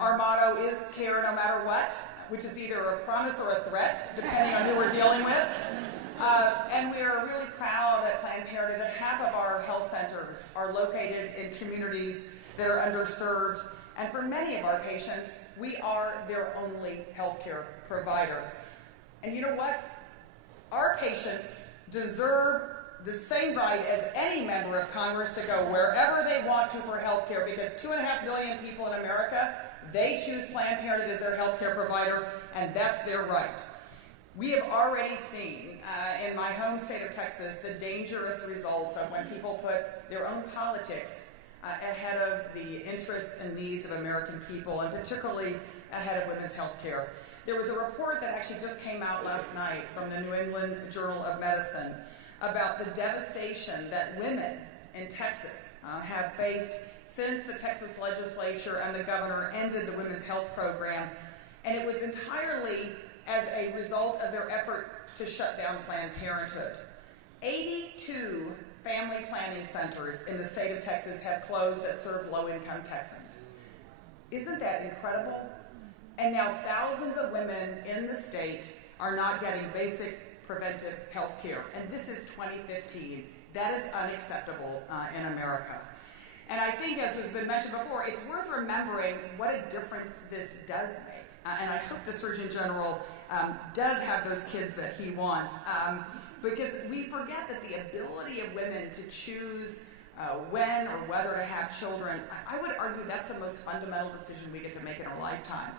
Our motto is care no matter what, which is either a promise or a threat, depending on who we're dealing with. And we are really proud at Planned Parenthood that half of our health centers are located in communities that are underserved. And for many of our patients, we are their only healthcare provider. And you know what? Our patients deserve the same right as any member of Congress to go wherever they want to for healthcare, because 2.5 million people in America, they choose Planned Parenthood as their healthcare provider, and that's their right. We have already seen in my home state of Texas the dangerous results of when people put their own politics ahead of the interests and needs of American people, and particularly ahead of women's health care. There was a report that actually just came out last night from the New England Journal of Medicine about the devastation that women in Texas have faced since the Texas legislature and the governor ended the women's health program. And it was entirely as a result of their effort to shut down Planned Parenthood. 82 family planning centers in the state of Texas have closed that serve low-income Texans. Isn't that incredible? And now thousands of women in the state are not getting basic preventive health care. And this is 2015. That is unacceptable in America. And I think, as has been mentioned before, it's worth remembering what a difference this does make. And I hope the Surgeon General does have those kids that he wants. Because we forget that the ability of women to choose when or whether to have children, I would argue that's the most fundamental decision we get to make in our lifetime.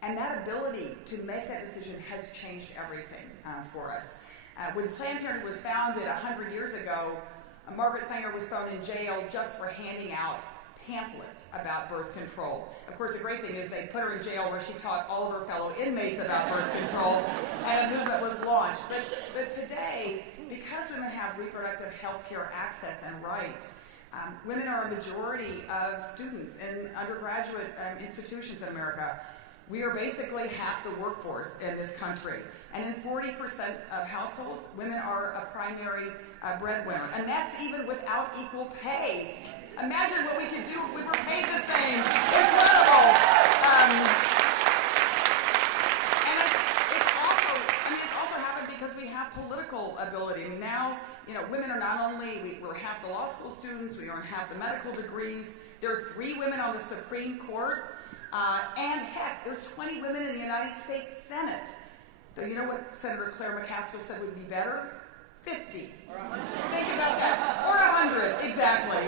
And that ability to make that decision has changed everything for us. When Planned Parenthood was founded 100 years ago, Margaret Sanger was thrown in jail just for handing out pamphlets about birth control. Of course, the great thing is they put her in jail where she taught all of her fellow inmates about birth control, and a movement was launched. But today, because women have reproductive health care access and rights, Women are a majority of students in undergraduate institutions in America. We are basically half the workforce in this country. And in 40% of households, women are a primary breadwinner. And that's even without equal pay. Imagine what we could do if we were paid the same. Incredible. And it's also happened because we have political ability. I mean, now, women are not only, we're half the law school students, we earn half the medical degrees. There are 3 women on the Supreme Court. And heck, there's 20 women in the United States Senate. So you know what Senator Claire McCaskill said would be better? 50. Think about that. Or 100, exactly.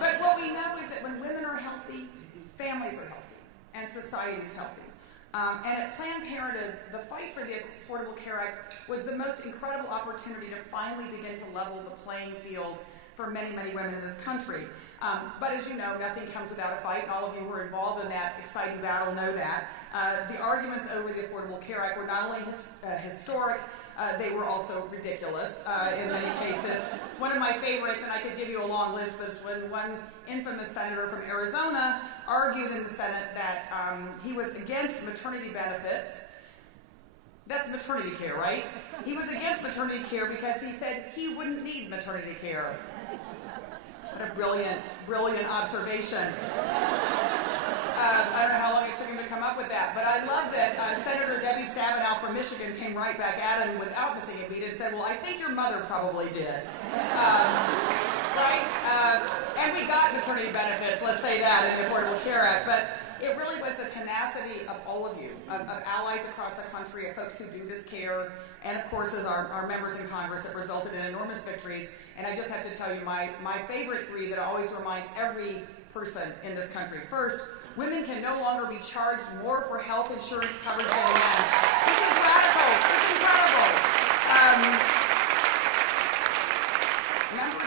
But what we know is that when women are healthy, families are healthy, and society is healthy. And at Planned Parenthood, the fight for the Affordable Care Act was the most incredible opportunity to finally begin to level the playing field for many, many women in this country. But as you know, nothing comes without a fight, and all of you who were involved in that exciting battle know that. The arguments over the Affordable Care Act were not only historic, they were also ridiculous in many cases. One of my favorites, and I could give you a long list, was when one infamous senator from Arizona argued in the Senate that he was against maternity benefits. That's maternity care, right? He was against maternity care because he said he wouldn't need maternity care. What a brilliant observation. I don't know how long it took him to come up with that, but I love that Senator Debbie Stabenow from Michigan came right back at him without missing a beat and said, well, I think your mother probably did. Right? And we got maternity benefits, let's say that, in the Affordable Care Act, but it really was the tenacity of all of you, of allies across the country, of folks who do this care, and of course as our members in Congress that resulted in enormous victories. And I just have to tell you my favorite 3 that I always remind every person in this country. First, women can no longer be charged more for health insurance coverage than men. This is radical. This is incredible. Number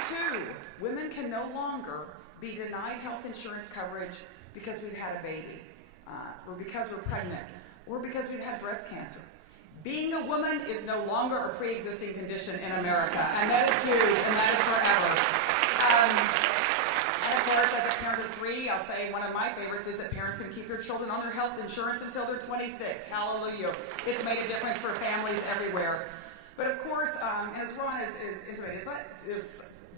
2, women can no longer be denied health insurance coverage because we've had a baby, or because we're pregnant, or because we've had breast cancer. Being a woman is no longer a pre-existing condition in America, and that is huge, and that is forever. And of course, as a parent of 3, I'll say one of my favorites is that parents can keep their children on their health insurance until they're 26. Hallelujah. It's made a difference for families everywhere. But of course, as Ron is intimated,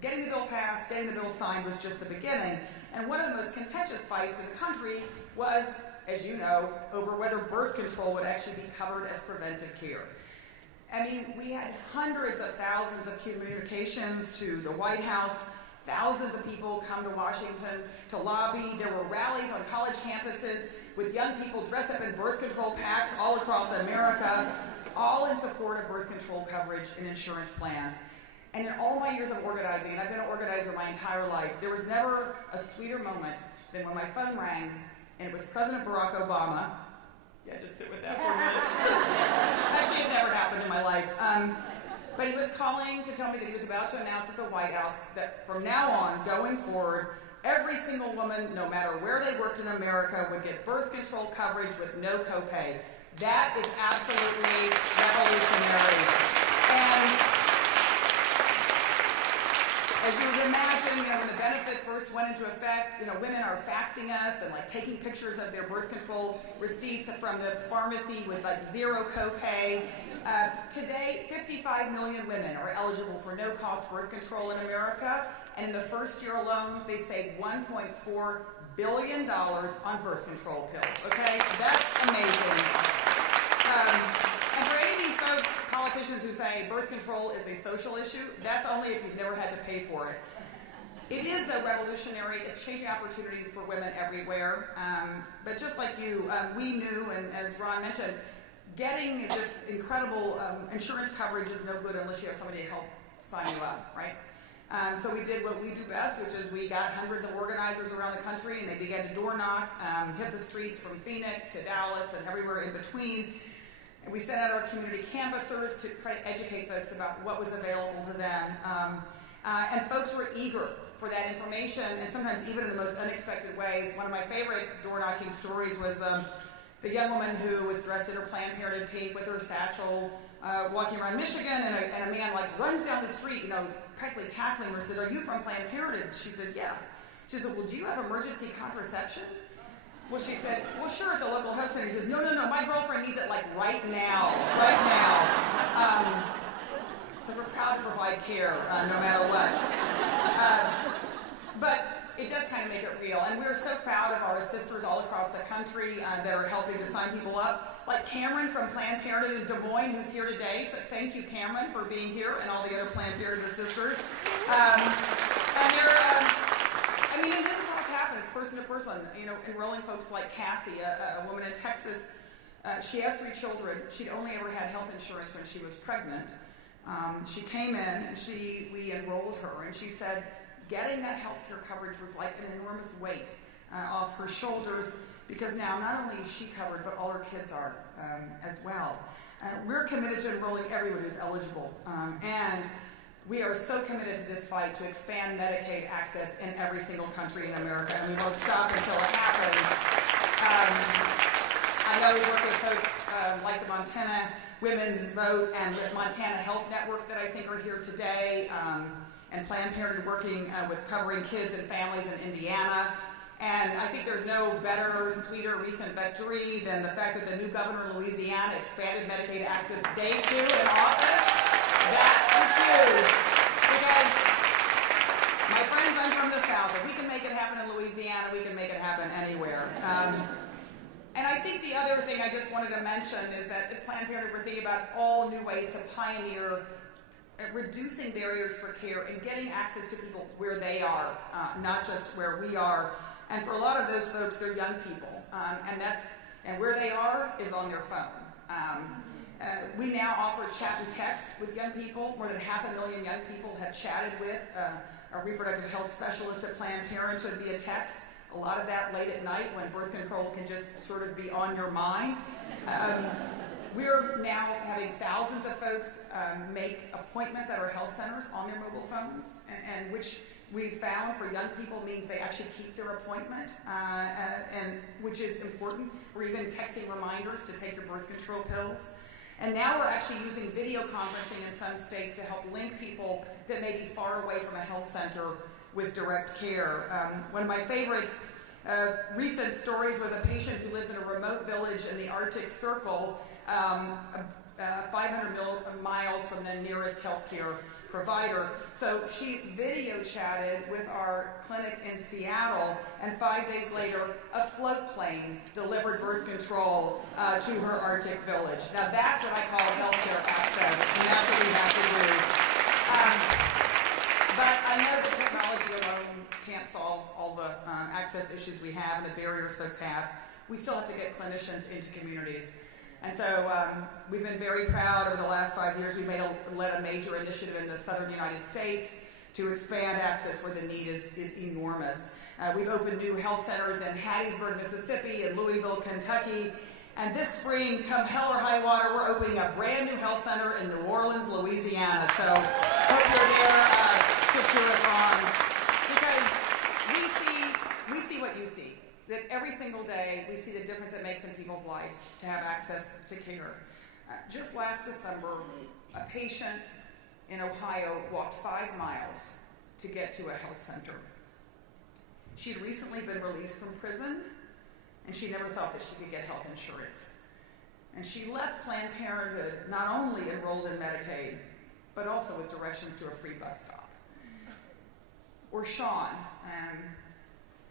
getting the bill passed, getting the bill signed was just the beginning. And one of the most contentious fights in the country was, as you know, over whether birth control would actually be covered as preventive care. I mean, we had hundreds of thousands of communications to the White House. Thousands of people come to Washington to lobby. There were rallies on college campuses with young people dressed up in birth control packs all across America, all in support of birth control coverage and insurance plans. And in all my years of organizing, and I've been an organizer my entire life, there was never a sweeter moment than when my phone rang and it was President Barack Obama. Yeah, just sit with that for a minute. Actually, it never happened in my life. But he was calling to tell me that he was about to announce at the White House that from now on, going forward, every single woman, no matter where they worked in America, would get birth control coverage with no copay. That is absolutely revolutionary. And as you would imagine, when the benefit first went into effect, women are faxing us and taking pictures of their birth control receipts from the pharmacy with 0 copay. Today, 55 million women are eligible for no-cost birth control in America, and in the first year alone, they saved $1.4 billion on birth control pills. Okay, that's amazing. And for any of these folks, politicians who say birth control is a social issue, that's only if you've never had to pay for it. It is a revolutionary, it's changing opportunities for women everywhere. But just like you, we knew, and as Ron mentioned, getting this incredible insurance coverage is no good unless you have somebody to help sign you up, right? So we did what we do best, which is we got hundreds of organizers around the country, and they began to door knock, hit the streets from Phoenix to Dallas and everywhere in between. And we sent out our community canvassers to try to educate folks about what was available to them. And folks were eager for that information, and sometimes even in the most unexpected ways. One of my favorite door knocking stories was the young woman who was dressed in her Planned Parenthood pink with her satchel, walking around Michigan, and a man like runs down the street, practically tackling her, said, "Are you from Planned Parenthood?" She said, "Yeah." She said, "Well, do you have emergency contraception?" Well, she said, "Well, sure, at the local health center." He says, No, my girlfriend needs it like right now. So we're proud to provide care no matter what. But it does kind of make it real. And we're so proud of our sisters all across the country that are helping to sign people up. Like Cameron from Planned Parenthood in Des Moines, who's here today. So thank you, Cameron, for being here, and all the other Planned Parenthood sisters. And they're, this is how it happens, person to person. Enrolling folks like Cassie, a woman in Texas. She has 3 children. She'd only ever had health insurance when she was pregnant. She came in and we enrolled her, and she said getting that health care coverage was like an enormous weight off her shoulders, because now not only is she covered, but all her kids are as well. We're committed to enrolling everyone who's eligible, and we are so committed to this fight to expand Medicaid access in every single country in America, and we won't stop until it happens. I know we work with folks like the Montana Women's Vote and the Montana Health Network that I think are here today, and Planned Parenthood working with covering kids and families in Indiana. And I think there's no better, sweeter recent victory than the fact that the new governor in Louisiana expanded Medicaid access day 2 in office. That is huge. Because, my friends, I'm from the South. If we can make it happen in Louisiana, we can make it happen anywhere. And I think the other thing I just wanted to mention is that at Planned Parenthood, we're thinking about all new ways to pioneer reducing barriers for care and getting access to people where they are, not just where we are. And for a lot of those folks, they're young people, and where they are is on their phone. We now offer chat and text with young people. More than 500,000 young people have chatted with a reproductive health specialist at Planned Parenthood via text. A lot of that late at night when birth control can just sort of be on your mind. We're now having thousands of folks make appointments at our health centers on their mobile phones, and which we found for young people means they actually keep their appointment, and which is important. We're even texting reminders to take your birth control pills. And now we're actually using video conferencing in some states to help link people that may be far away from a health center with direct care. One of my favorites recent stories was a patient who lives in a remote village in the Arctic Circle, 500 miles from the nearest healthcare provider. So she video chatted with our clinic in Seattle, and 5 days later, a float plane delivered birth control to her Arctic village. Now that's what I call healthcare access, and that's what we have to do. But I know that technology alone can't solve all the access issues we have and the barriers folks have. We still have to get clinicians into communities. And so we've been very proud over the last 5 years. We've led a major initiative in the southern United States to expand access where the need is enormous. We've opened new health centers in Hattiesburg, Mississippi, and Louisville, Kentucky. And this spring, come hell or high water, we're opening a brand new health center in New Orleans, Louisiana. So hope you're there to cheer us on, because we see what you see. That every single day we see the difference it makes in people's lives to have access to care. Just last December, a patient in Ohio walked 5 miles to get to a health center. She'd recently been released from prison, and she never thought that she could get health insurance. And she left Planned Parenthood not only enrolled in Medicaid, but also with directions to a free bus stop. Or Sean,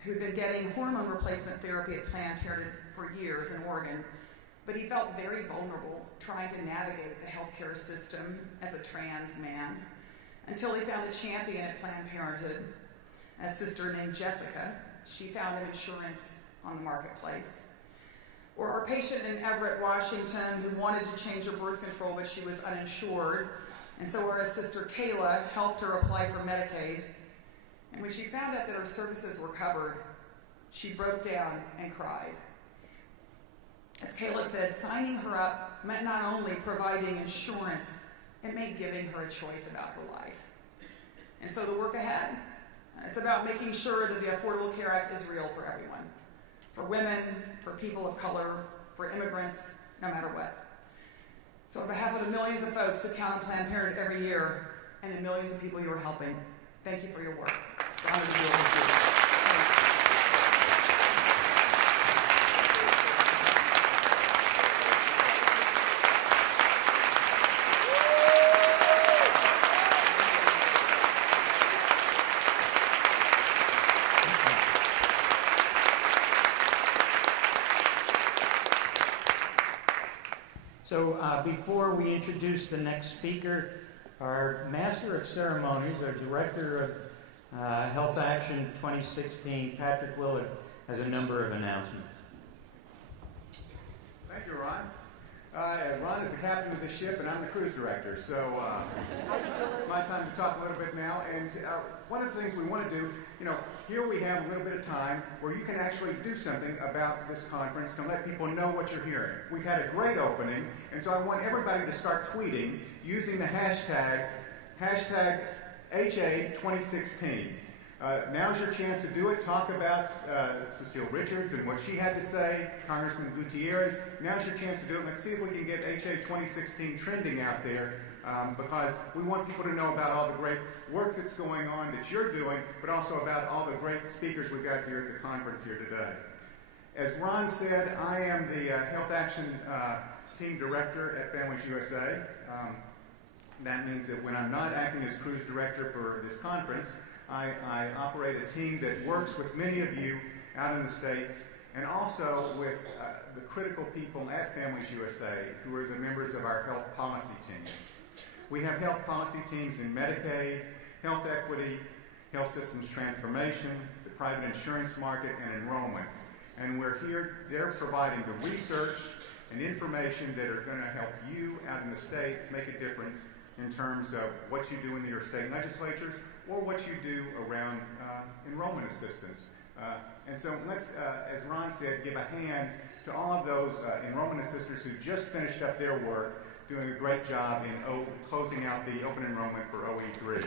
who'd been getting hormone replacement therapy at Planned Parenthood for years in Oregon, but he felt very vulnerable trying to navigate the healthcare system as a trans man, until he found a champion at Planned Parenthood, a sister named Jessica. She found him insurance on the marketplace. Or our patient in Everett, Washington, who wanted to change her birth control, but she was uninsured, and so our sister Kayla helped her apply for Medicaid. And when she found out that her services were covered, she broke down and cried. As Kayla said, signing her up meant not only providing insurance, it meant giving her a choice about her life. And so the work ahead, it's about making sure that the Affordable Care Act is real for everyone. For women, for people of color, for immigrants, no matter what. So on behalf of the millions of folks who count on Planned Parenthood every year and the millions of people you are helping, thank you for your work. It's an honor to be able to do it. Thanks. So before we introduce the next speaker, our Master of Ceremonies, our Director of Health Action 2016, Patrick Willard, has a number of announcements. Thank you, Ron. Ron is the captain of the ship, and I'm the cruise director. So it's my time to talk a little bit now. And one of the things we want to do, here we have a little bit of time where you can actually do something about this conference to let people know what you're hearing. We've had a great opening, and so I want everybody to start tweeting using the hashtag HA2016. Now's your chance to do it. Talk about Cecile Richards and what she had to say, Congressman Gutierrez. Now's your chance to do it. Let's see if we can get HA2016 trending out there, because we want people to know about all the great work that's going on that you're doing, but also about all the great speakers we've got here at the conference here today. As Ron said, I am the Health Action Team Director at Families USA. That means that when I'm not acting as cruise director for this conference, I operate a team that works with many of you out in the States, and also with the critical people at Families USA, who are the members of our health policy teams. We have health policy teams in Medicaid, health equity, health systems transformation, the private insurance market, and enrollment. And they're providing the research and information that are going to help you out in the States make a difference in terms of what you do in your state legislatures or what you do around enrollment assistance. And so let's, as Ron said, give a hand to all of those enrollment assistants who just finished up their work, doing a great job in closing out the open enrollment for OE3.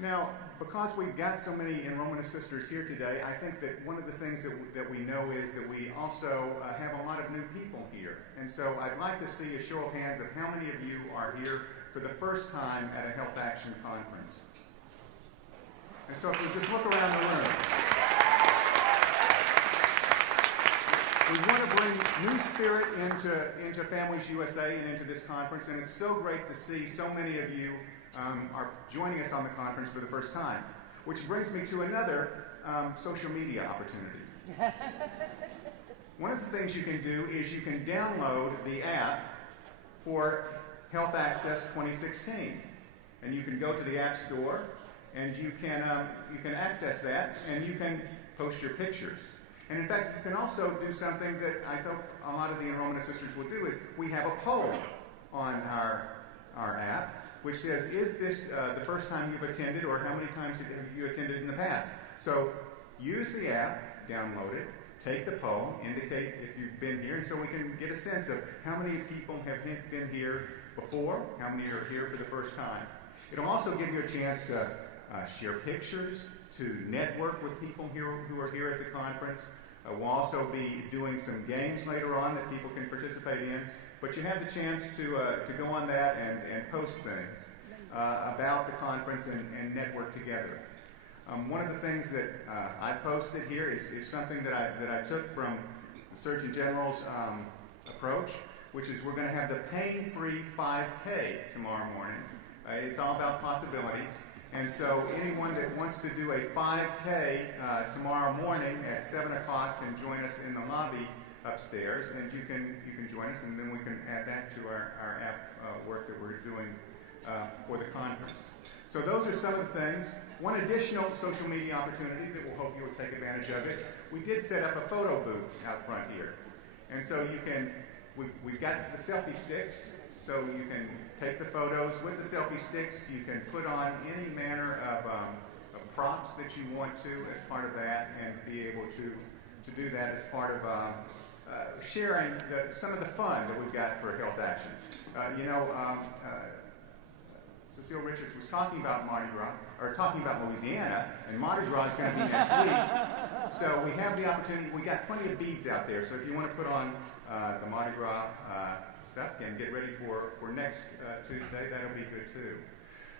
Now, because we've got so many enrollment assisters here today, I think that one of the things that we know is that we also have a lot of new people here. And so I'd like to see a show of hands of how many of you are here for the first time at a Health Action conference. And so if we just look around the room, we want to bring new spirit into Families USA and into this conference, and it's so great to see so many of you are joining us on the conference for the first time. Which brings me to another social media opportunity. One of the things you can do is you can download the app for Health Access 2016. And you can go to the App Store, and you can access that, and you can post your pictures. And in fact, you can also do something that I hope a lot of the enrollment assistants will do, is we have a poll on our app, which says, is this the first time you've attended, or how many times have you attended in the past? So use the app, download it, take the poll, indicate if you've been here, and so we can get a sense of how many people have been here before, how many are here for the first time. It'll also give you a chance to share pictures, to network with people here who are here at the conference. We'll also be doing some games later on that people can participate in. But you have the chance to go on that and post things about the conference and network together. One of the things that I posted here is something that I took from the Surgeon General's approach, which is we're going to have the pain-free 5K tomorrow morning. It's all about possibilities. And so anyone that wants to do a 5K tomorrow morning at 7 o'clock can join us in the lobby upstairs, and you can join us, and then we can add that to our app work that we're doing for the conference. So those are some of the things. One additional social media opportunity that we'll hope you will take advantage of it. We did set up a photo booth out front here. And so we've got the selfie sticks, so you can take the photos with the selfie sticks. You can put on any manner of props that you want to as part of that, and be able to do that as part of sharing some of the fun that we've got for Health Action. Cecile Richards was talking about Mardi Gras, are talking about Louisiana, and Mardi Gras is going to be next week. So we have the opportunity. We got plenty of beads out there. So if you want to put on the Mardi Gras stuff and get ready for next Tuesday, that'll be good too.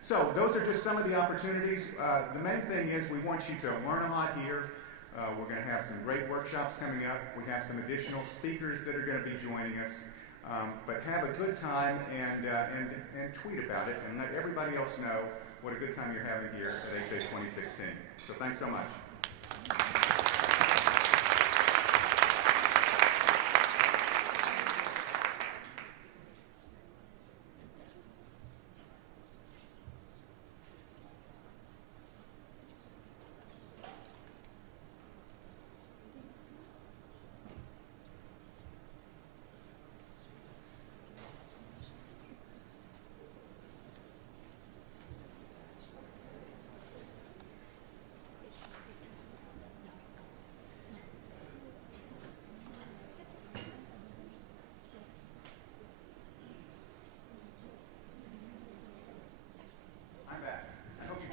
So those are just some of the opportunities. The main thing is we want you to learn a lot here. We're going to have some great workshops coming up. We have some additional speakers that are going to be joining us. But have a good time and tweet about it and let everybody else know what a good time you're having here at HA2016. So thanks so much.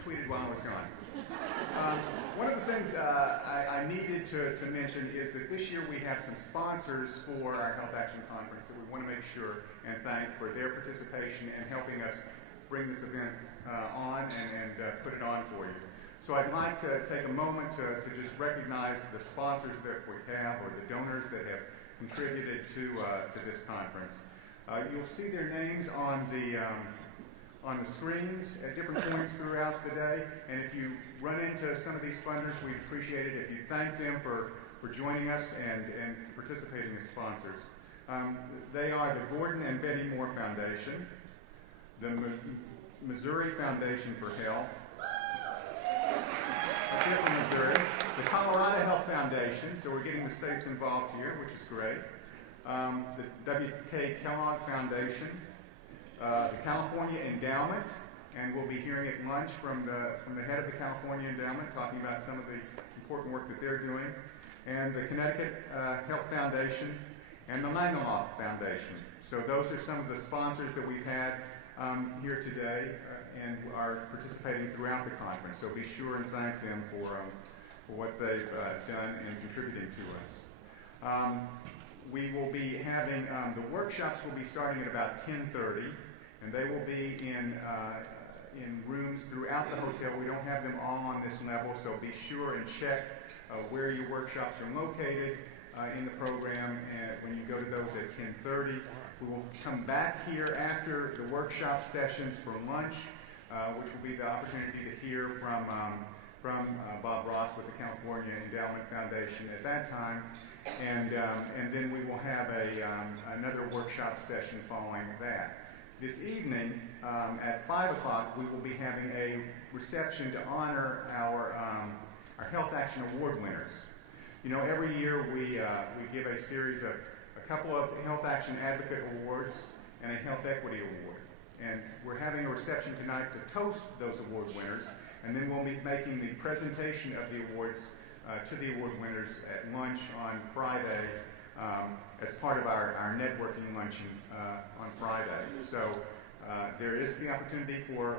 Tweeted while I was gone. One of the things I needed to mention is that this year we have some sponsors for our Health Action Conference that we want to make sure and thank for their participation and helping us bring this event on and put it on for you. So I'd like to take a moment to just recognize the sponsors that we have or the donors that have contributed to this conference. You'll see their names on the screens at different points throughout the day. And if you run into some of these funders, we'd appreciate it if you thank them for joining us and participating as sponsors. They are the Gordon and Betty Moore Foundation, the Missouri Foundation for Health, that's here from Missouri, the Colorado Health Foundation, so we're getting the states involved here, which is great, the W.K. Kellogg Foundation, the California Endowment, and we'll be hearing at lunch from the head of the California Endowment talking about some of the important work that they're doing, and the Connecticut Health Foundation, and the Langeloth Foundation. So those are some of the sponsors that we've had here today and are participating throughout the conference. So be sure and thank them for what they've done in contributing to us. We will be having, the workshops will be starting at about 10:30. And they will be in rooms throughout the hotel. We don't have them all on this level, so be sure and check where your workshops are located in the program. And when you go to those at 10:30, we will come back here after the workshop sessions for lunch, which will be the opportunity to hear from Bob Ross with the California Endowment Foundation at that time. And then we will have another workshop session following that. This evening, at 5 o'clock, we will be having a reception to honor our Health Action Award winners. You know, every year we give a series of a couple of Health Action Advocate Awards and a Health Equity Award. And we're having a reception tonight to toast those award winners, and then we'll be making the presentation of the awards to the award winners at lunch on Friday as part of our networking luncheon on Friday. So there is the opportunity for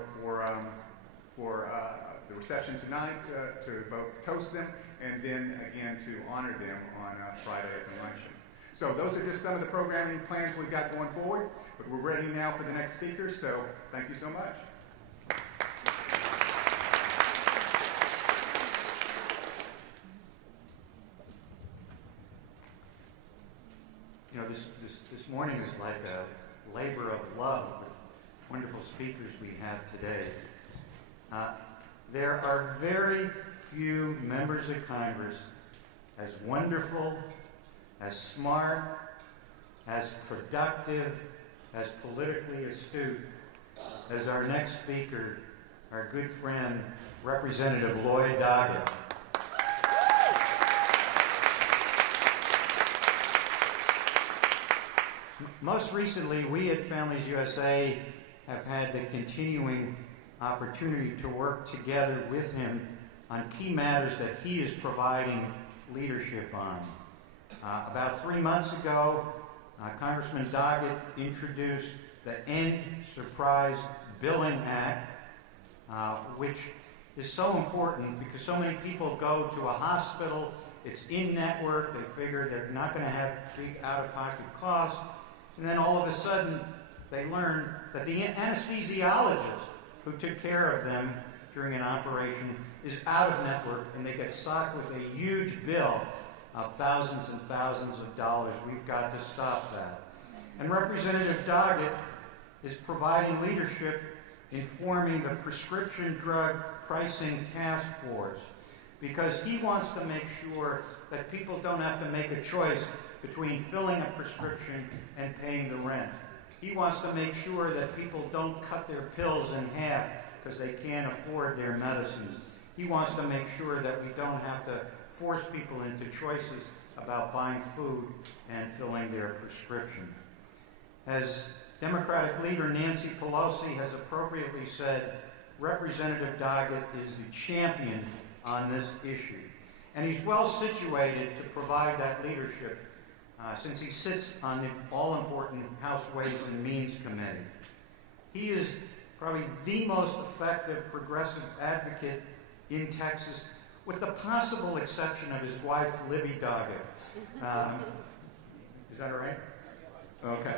the reception tonight to both toast them and then again to honor them on Friday at the luncheon. So those are just some of the programming plans we've got going forward, but we're ready now for the next speaker, so thank you so much. You know, this morning is like a labor of love with wonderful speakers we have today. There are very few members of Congress as wonderful, as smart, as productive, as politically astute as our next speaker, our good friend, Representative Lloyd Doggett. Most recently, we at Families USA have had the continuing opportunity to work together with him on key matters that he is providing leadership on. About 3 months ago, Congressman Doggett introduced the End Surprise Billing Act, which is so important because so many people go to a hospital, it's in-network, they figure they're not going to have big out-of-pocket costs, and then all of a sudden they learn that the anesthesiologist who took care of them during an operation is out of network, and they get stuck with a huge bill of thousands and thousands of dollars. We've got to stop that. And Representative Doggett is providing leadership in forming the Prescription Drug Pricing Task Force because he wants to make sure that people don't have to make a choice between filling a prescription and paying the rent. He wants to make sure that people don't cut their pills in half because they can't afford their medicines. He wants to make sure that we don't have to force people into choices about buying food and filling their prescription. As Democratic leader Nancy Pelosi has appropriately said, Representative Doggett is the champion on this issue. And he's well situated to provide that leadership since he sits on the all-important House Ways and Means Committee. He is probably the most effective progressive advocate in Texas, with the possible exception of his wife, Libby Doggett. Is that all right? Okay.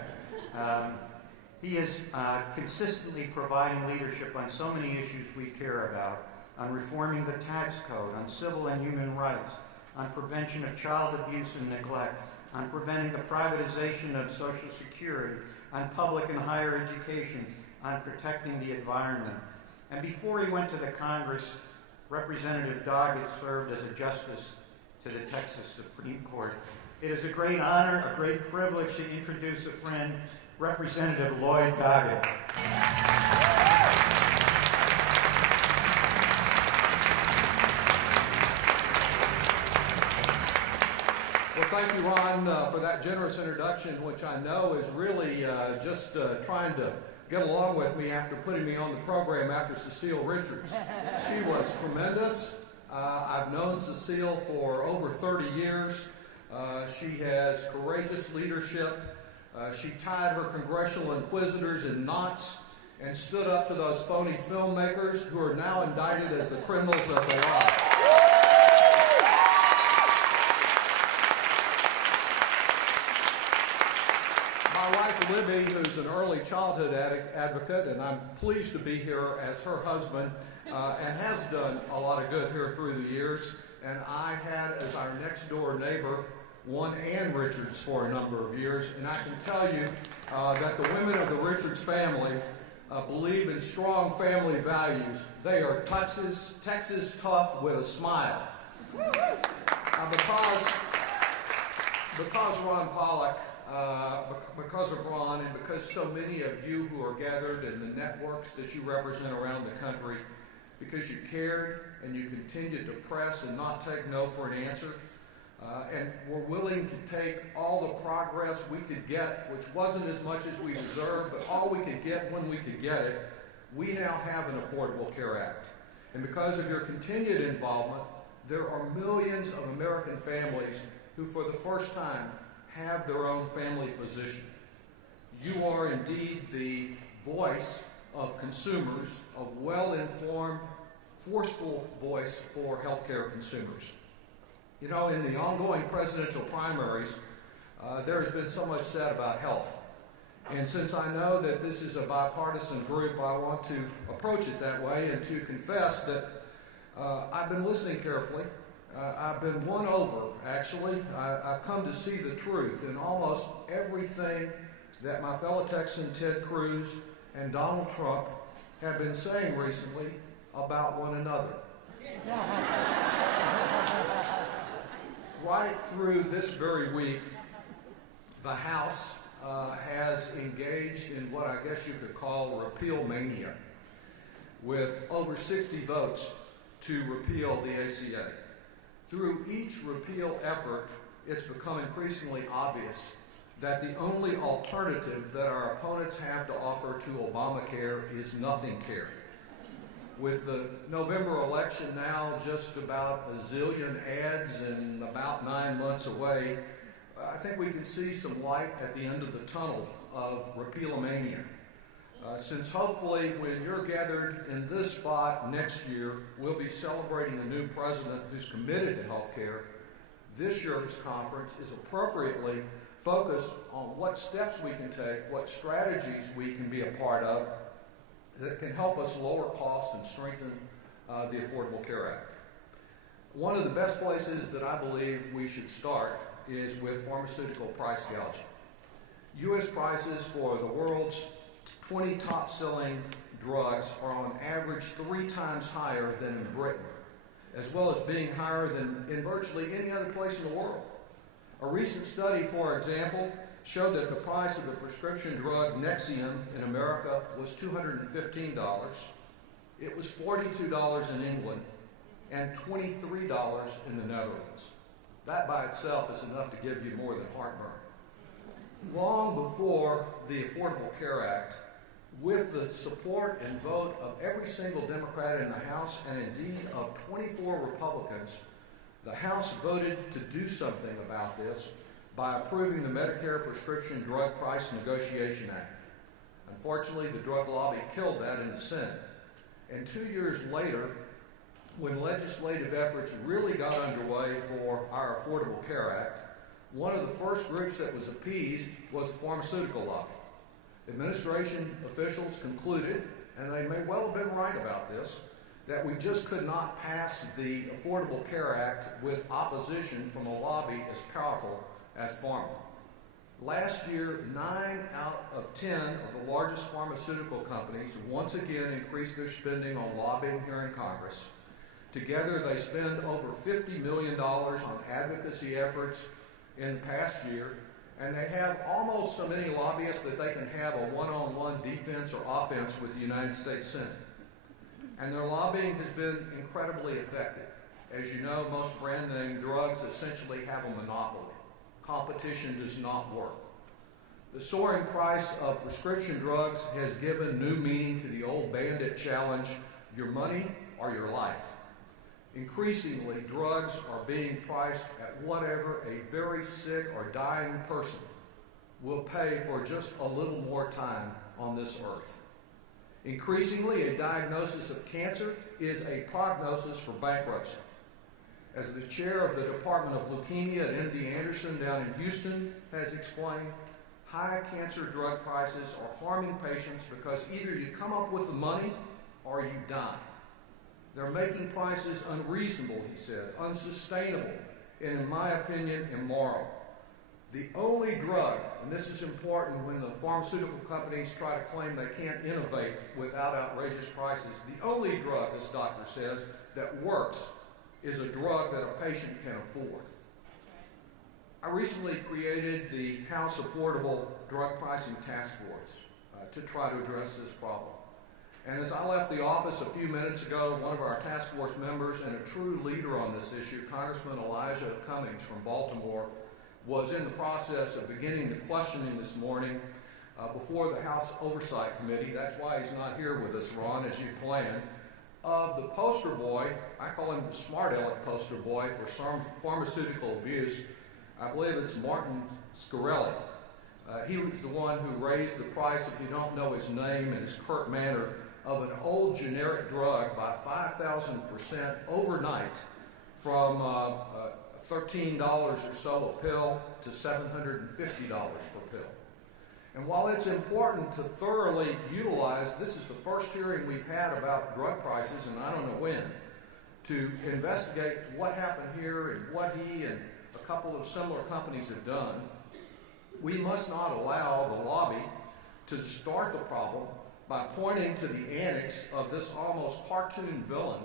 He is consistently providing leadership on so many issues we care about, on reforming the tax code, on civil and human rights, on prevention of child abuse and neglect, on preventing the privatization of Social Security, on public and higher education, on protecting the environment. And before he went to the Congress, Representative Doggett served as a justice to the Texas Supreme Court. It is a great honor, a great privilege to introduce a friend, Representative Lloyd Doggett. Well, thank you, Ron, for that generous introduction, which I know is really just trying to get along with me after putting me on the program after Cecile Richards. She was tremendous. I've known Cecile for over 30 years. She has courageous leadership. She tied her congressional inquisitors in knots and stood up to those phony filmmakers who are now indicted as the criminals of the law. My wife, Libby, who's an early childhood advocate, and I'm pleased to be here as her husband, and has done a lot of good here through the years. And I had as our next door neighbor one Ann Richards for a number of years, and I can tell you that the women of the Richards family believe in strong family values. They are Texas tough with a smile. Because Ron Pollock, because of Ron, and because so many of you who are gathered in the networks that you represent around the country, because you cared and you continued to press and not take no for an answer, and were willing to take all the progress we could get, which wasn't as much as we deserved, but all we could get when we could get it, we now have an Affordable Care Act. And because of your continued involvement, there are millions of American families who for the first time have their own family physician. You are indeed the voice of consumers, a well-informed, forceful voice for healthcare consumers. You know, in the ongoing presidential primaries, there has been so much said about health. And since I know that this is a bipartisan group, I want to approach it that way and to confess that I've been listening carefully. I've been won over, actually. I've come to see the truth in almost everything that my fellow Texan Ted Cruz and Donald Trump have been saying recently about one another. Right through this very week, the House has engaged in what I guess you could call repeal mania, with over 60 votes to repeal the ACA. Through each repeal effort, it's become increasingly obvious that the only alternative that our opponents have to offer to Obamacare is nothing care. With the November election now just about a zillion ads and about 9 months away, I think we can see some light at the end of the tunnel of repealomania. since hopefully when you're gathered in this spot next year, we'll be celebrating a new president who's committed to health care. This year's conference is appropriately focused on what steps we can take, what strategies we can be a part of that can help us lower costs and strengthen the Affordable Care Act. One of the best places that I believe we should start is with pharmaceutical price gouging. U.S. prices for the world's 20 top-selling drugs are on average 3 times higher than in Britain, as well as being higher than in virtually any other place in the world. A recent study, for example, showed that the price of the prescription drug Nexium in America was $215. It was $42 in England and $23 in the Netherlands. That by itself is enough to give you more than heartburn. Long before the Affordable Care Act, with the support and vote of every single Democrat in the House and indeed of 24 Republicans, the House voted to do something about this by approving the Medicare Prescription Drug Price Negotiation Act. Unfortunately, the drug lobby killed that in the Senate. And 2 years later, when legislative efforts really got underway for our Affordable Care Act, one of the first groups that was appeased was the pharmaceutical lobby. Administration officials concluded, and they may well have been right about this, that we just could not pass the Affordable Care Act with opposition from a lobby as powerful as pharma. Last year, 9 out of 10 of the largest pharmaceutical companies once again increased their spending on lobbying here in Congress. Together, they spend over $50 million on advocacy efforts in the past year, and they have almost so many lobbyists that they can have a one-on-one defense or offense with the United States Senate. And their lobbying has been incredibly effective. As you know, most brand name drugs essentially have a monopoly. Competition does not work. The soaring price of prescription drugs has given new meaning to the old bandit challenge, your money or your life. Increasingly, drugs are being priced at whatever a very sick or dying person will pay for just a little more time on this earth. Increasingly, a diagnosis of cancer is a prognosis for bankruptcy. As the chair of the Department of Leukemia at MD Anderson down in Houston has explained, high cancer drug prices are harming patients because either you come up with the money or you die. They're making prices unreasonable, he said, unsustainable, and in my opinion, immoral. The only drug, and this is important when the pharmaceutical companies try to claim they can't innovate without outrageous prices, the only drug, this doctor says, that works is a drug that a patient can afford. I recently created the House Affordable Drug Pricing Task Force to try to address this problem. And as I left the office a few minutes ago, one of our task force members and a true leader on this issue, Congressman Elijah Cummings from Baltimore, was in the process of beginning the questioning this morning before the House Oversight Committee. That's why he's not here with us, Ron, as you planned, of the poster boy, I call him the smart aleck poster boy for pharmaceutical abuse. I believe it's Martin Scarelli. He was the one who raised the price, if you don't know his name and his curt manner, of an old generic drug by 5,000% overnight from $13 or so a pill to $750 per pill. And while it's important to thoroughly utilize, this is the first hearing we've had about drug prices, and I don't know when, to investigate what happened here and what he and a couple of similar companies have done, we must not allow the lobby to start the problem by pointing to the annex of this almost cartoon villain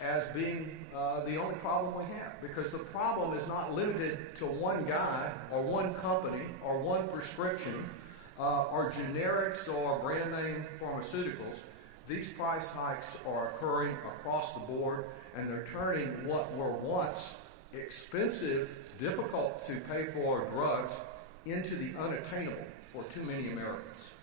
as being the only problem we have. Because the problem is not limited to one guy or one company or one prescription or generics or brand name pharmaceuticals. These price hikes are occurring across the board, and they're turning what were once expensive, difficult to pay for drugs into the unattainable for too many Americans.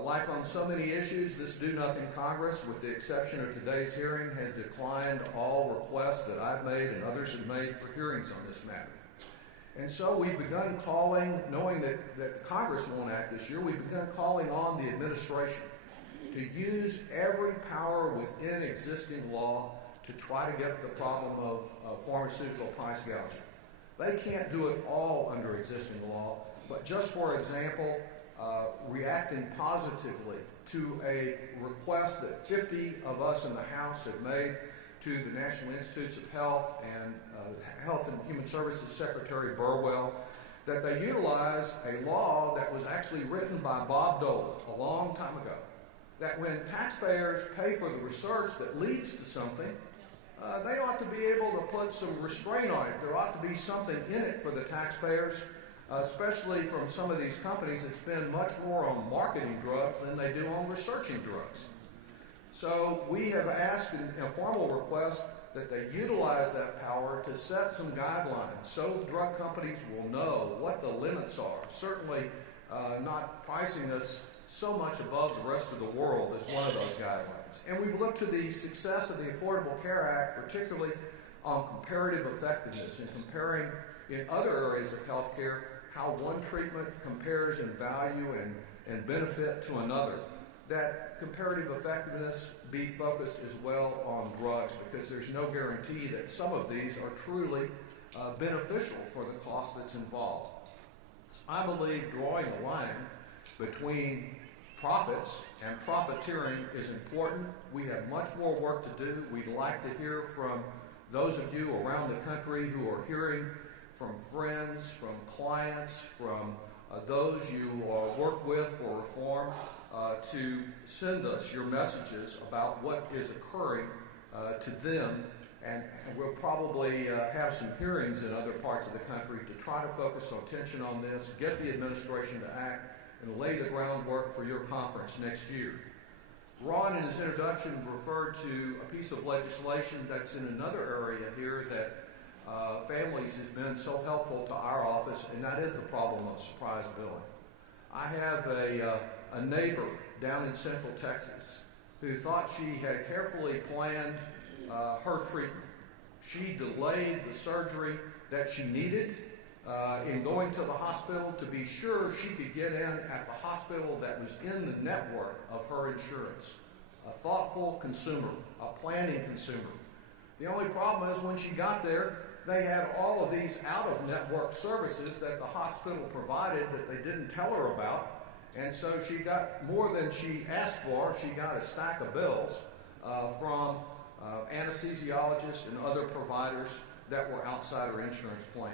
Like on so many issues, this do-nothing Congress, with the exception of today's hearing, has declined all requests that I've made and others have made for hearings on this matter. And so we've begun calling, knowing that Congress won't act this year, we've begun calling on the administration to use every power within existing law to try to get at the problem of pharmaceutical price gouging. They can't do it all under existing law, but just for example, reacting positively to a request that 50 of us in the House have made to the National Institutes of Health and Health and Human Services Secretary Burwell, that they utilize a law that was actually written by Bob Dole a long time ago, that when taxpayers pay for the research that leads to something, they ought to be able to put some restraint on it. There ought to be something in it for the taxpayers, especially from some of these companies that spend much more on marketing drugs than they do on researching drugs. So we have asked in a formal request that they utilize that power to set some guidelines so drug companies will know what the limits are. Certainly not pricing us so much above the rest of the world is one of those guidelines. And we've looked to the success of the Affordable Care Act, particularly on comparative effectiveness and comparing in other areas of health care how one treatment compares in value and benefit to another. That comparative effectiveness be focused as well on drugs, because there's no guarantee that some of these are truly beneficial for the cost that's involved. I believe drawing a line between profits and profiteering is important. We have much more work to do. We'd like to hear from those of you around the country who are hearing from friends, from clients, from those you work with for reform, to send us your messages about what is occurring to them. And we'll probably have some hearings in other parts of the country to try to focus attention on this, get the administration to act, and lay the groundwork for your conference next year. Ron, in his introduction, referred to a piece of legislation that's in another area here that families has been so helpful to our office, and that is the problem of surprise billing. I have a neighbor down in Central Texas who thought she had carefully planned her treatment. She delayed the surgery that she needed in going to the hospital to be sure she could get in at the hospital that was in the network of her insurance. A thoughtful consumer, a planning consumer. The only problem is when she got there, they had all of these out-of-network services that the hospital provided that they didn't tell her about. And so she got more than she asked for. She got a stack of bills from anesthesiologists and other providers that were outside her insurance plan.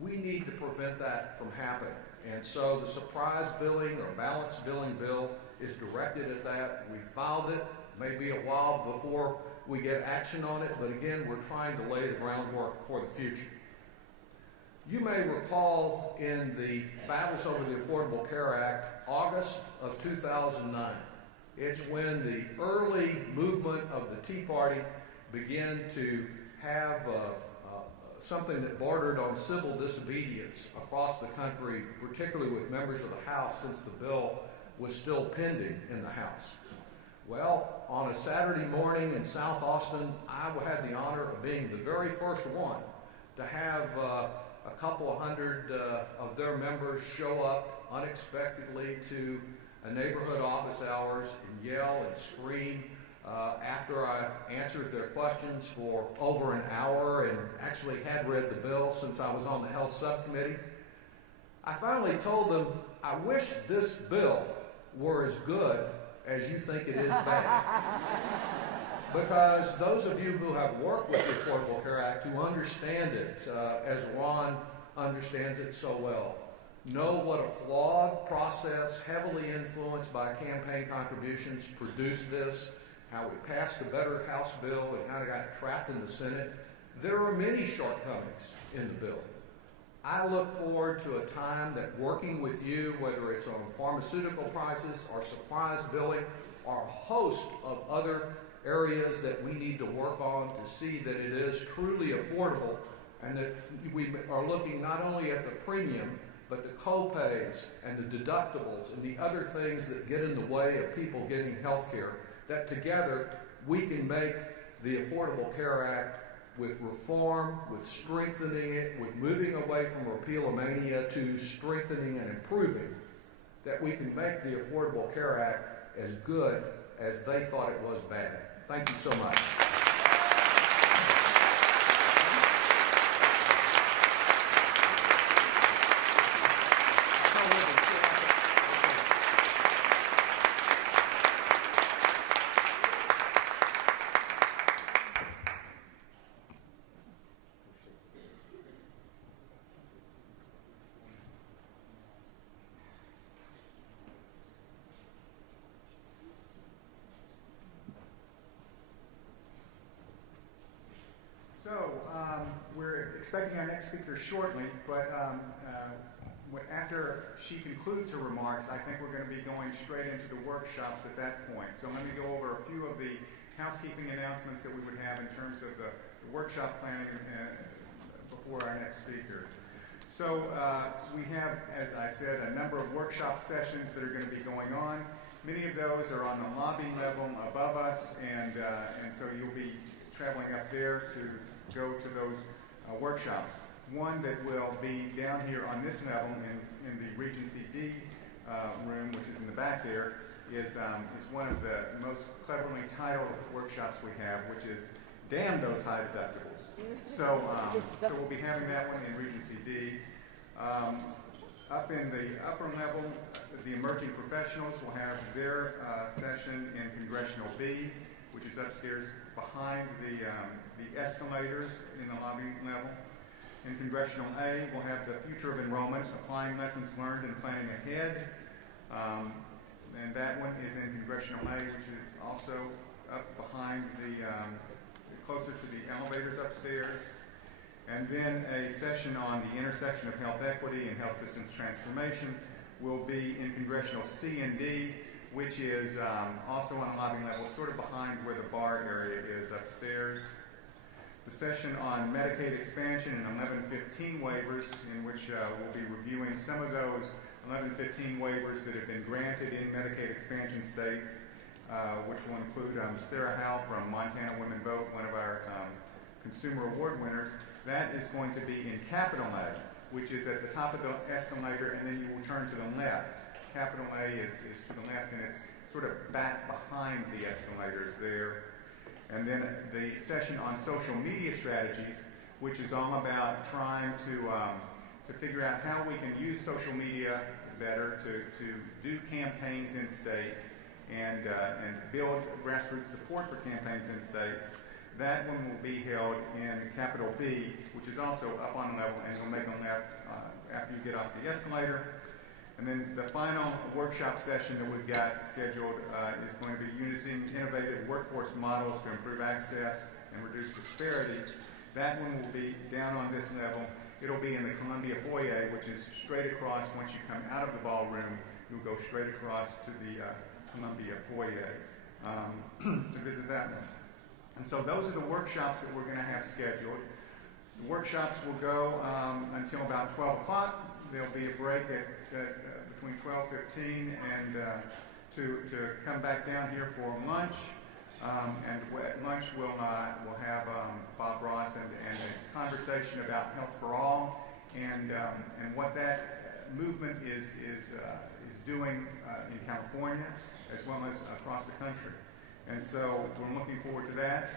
We need to prevent that from happening. And so the surprise billing or balance billing bill is directed at that. We filed it, maybe a while before we get action on it, but again, we're trying to lay the groundwork for the future. You may recall in the battles over the Affordable Care Act, August of 2009. It's when the early movement of the Tea Party began to have something that bordered on civil disobedience across the country, particularly with members of the House, since the bill was still pending in the House. Well, on a Saturday morning in South Austin, I had the honor of being the very first one to have a couple of hundred of their members show up unexpectedly to a neighborhood office hours and yell and scream after I answered their questions for over an hour and actually had read the bill since I was on the health subcommittee. I finally told them, I wish this bill were as good as you think it is bad. Because those of you who have worked with the Affordable Care Act, who understand it as Ron understands it so well, know what a flawed process, heavily influenced by campaign contributions, produced this, how we passed the Better House bill and kind of got trapped in the Senate. There are many shortcomings in the bill. I look forward to a time that working with you, whether it's on pharmaceutical prices or surprise billing or a host of other areas that we need to work on to see that it is truly affordable, and that we are looking not only at the premium, but the co-pays and the deductibles and the other things that get in the way of people getting health care, that together we can make the Affordable Care Act with reform, with strengthening it, with moving away from repeal-mania to strengthening and improving, that we can make the Affordable Care Act as good as they thought it was bad. Thank you so much. We're expecting our next speaker shortly, but after she concludes her remarks, I think we're going to be going straight into the workshops at that point. So let me go over a few of the housekeeping announcements that we would have in terms of the workshop planning before our next speaker. So we have, as I said, a number of workshop sessions that are going to be going on. Many of those are on the lobby level above us, and so you'll be traveling up there to go to those workshops. One that will be down here on this level in the Regency D room, which is in the back there, is one of the most cleverly titled workshops we have, which is Damn Those High Deductibles. So we'll be having that one in Regency D. Up in the upper level, the emerging professionals will have their session in Congressional B, which is upstairs behind the escalators in the lobby level. In Congressional A, we'll have the Future of Enrollment, Applying Lessons Learned and Planning Ahead. And that one is in Congressional A, which is also up behind closer to the elevators upstairs. And then a session on the intersection of health equity and health systems transformation will be in Congressional C and D, which is also on the lobby level, sort of behind where the bar area is upstairs. The session on Medicaid expansion and 1115 waivers, in which we'll be reviewing some of those 1115 waivers that have been granted in Medicaid expansion states, which will include Sarah Howe from Montana Women Vote, one of our Consumer Award winners. That is going to be in Capital A, which is at the top of the escalator, and then you will turn to the left. Capital A is to the left, and it's sort of back behind the escalators there. And then the session on social media strategies, which is all about trying to figure out how we can use social media better to do campaigns in states and build grassroots support for campaigns in states. That one will be held in Capital B, which is also up on a level, and you'll make a left after you get off the escalator. And then the final workshop session that we've got scheduled is going to be using innovative workforce models to improve access and reduce disparities. That one will be down on this level. It'll be in the Columbia foyer, which is straight across. Once you come out of the ballroom, you'll go straight across to the Columbia foyer to visit that one. And so those are the workshops that we're going to have scheduled. The workshops will go until about 12 o'clock. There'll be a break between 12:15 and to come back down here for lunch. And at lunch we'll have Bob Ross and a conversation about Health for All and what that movement is doing in California as well as across the country. And so we're looking forward to that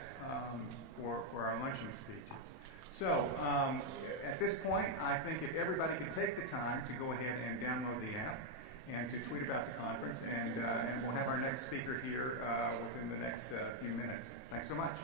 for our luncheon speeches. So at this point, I think if everybody could take the time to go ahead and download the app and to tweet about the conference, and we'll have our next speaker here within the next few minutes. Thanks so much.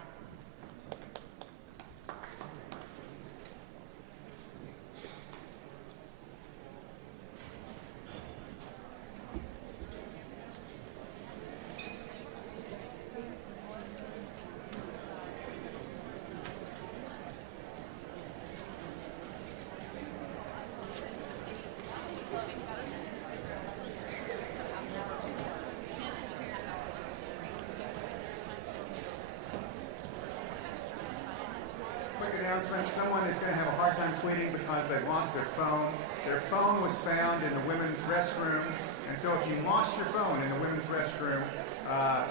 Someone is going to have a hard time tweeting because they lost their phone. Their phone was found in the women's restroom, and so if you lost your phone in the women's restroom,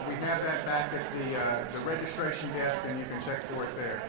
we have that back at the registration desk, and you can check for it there.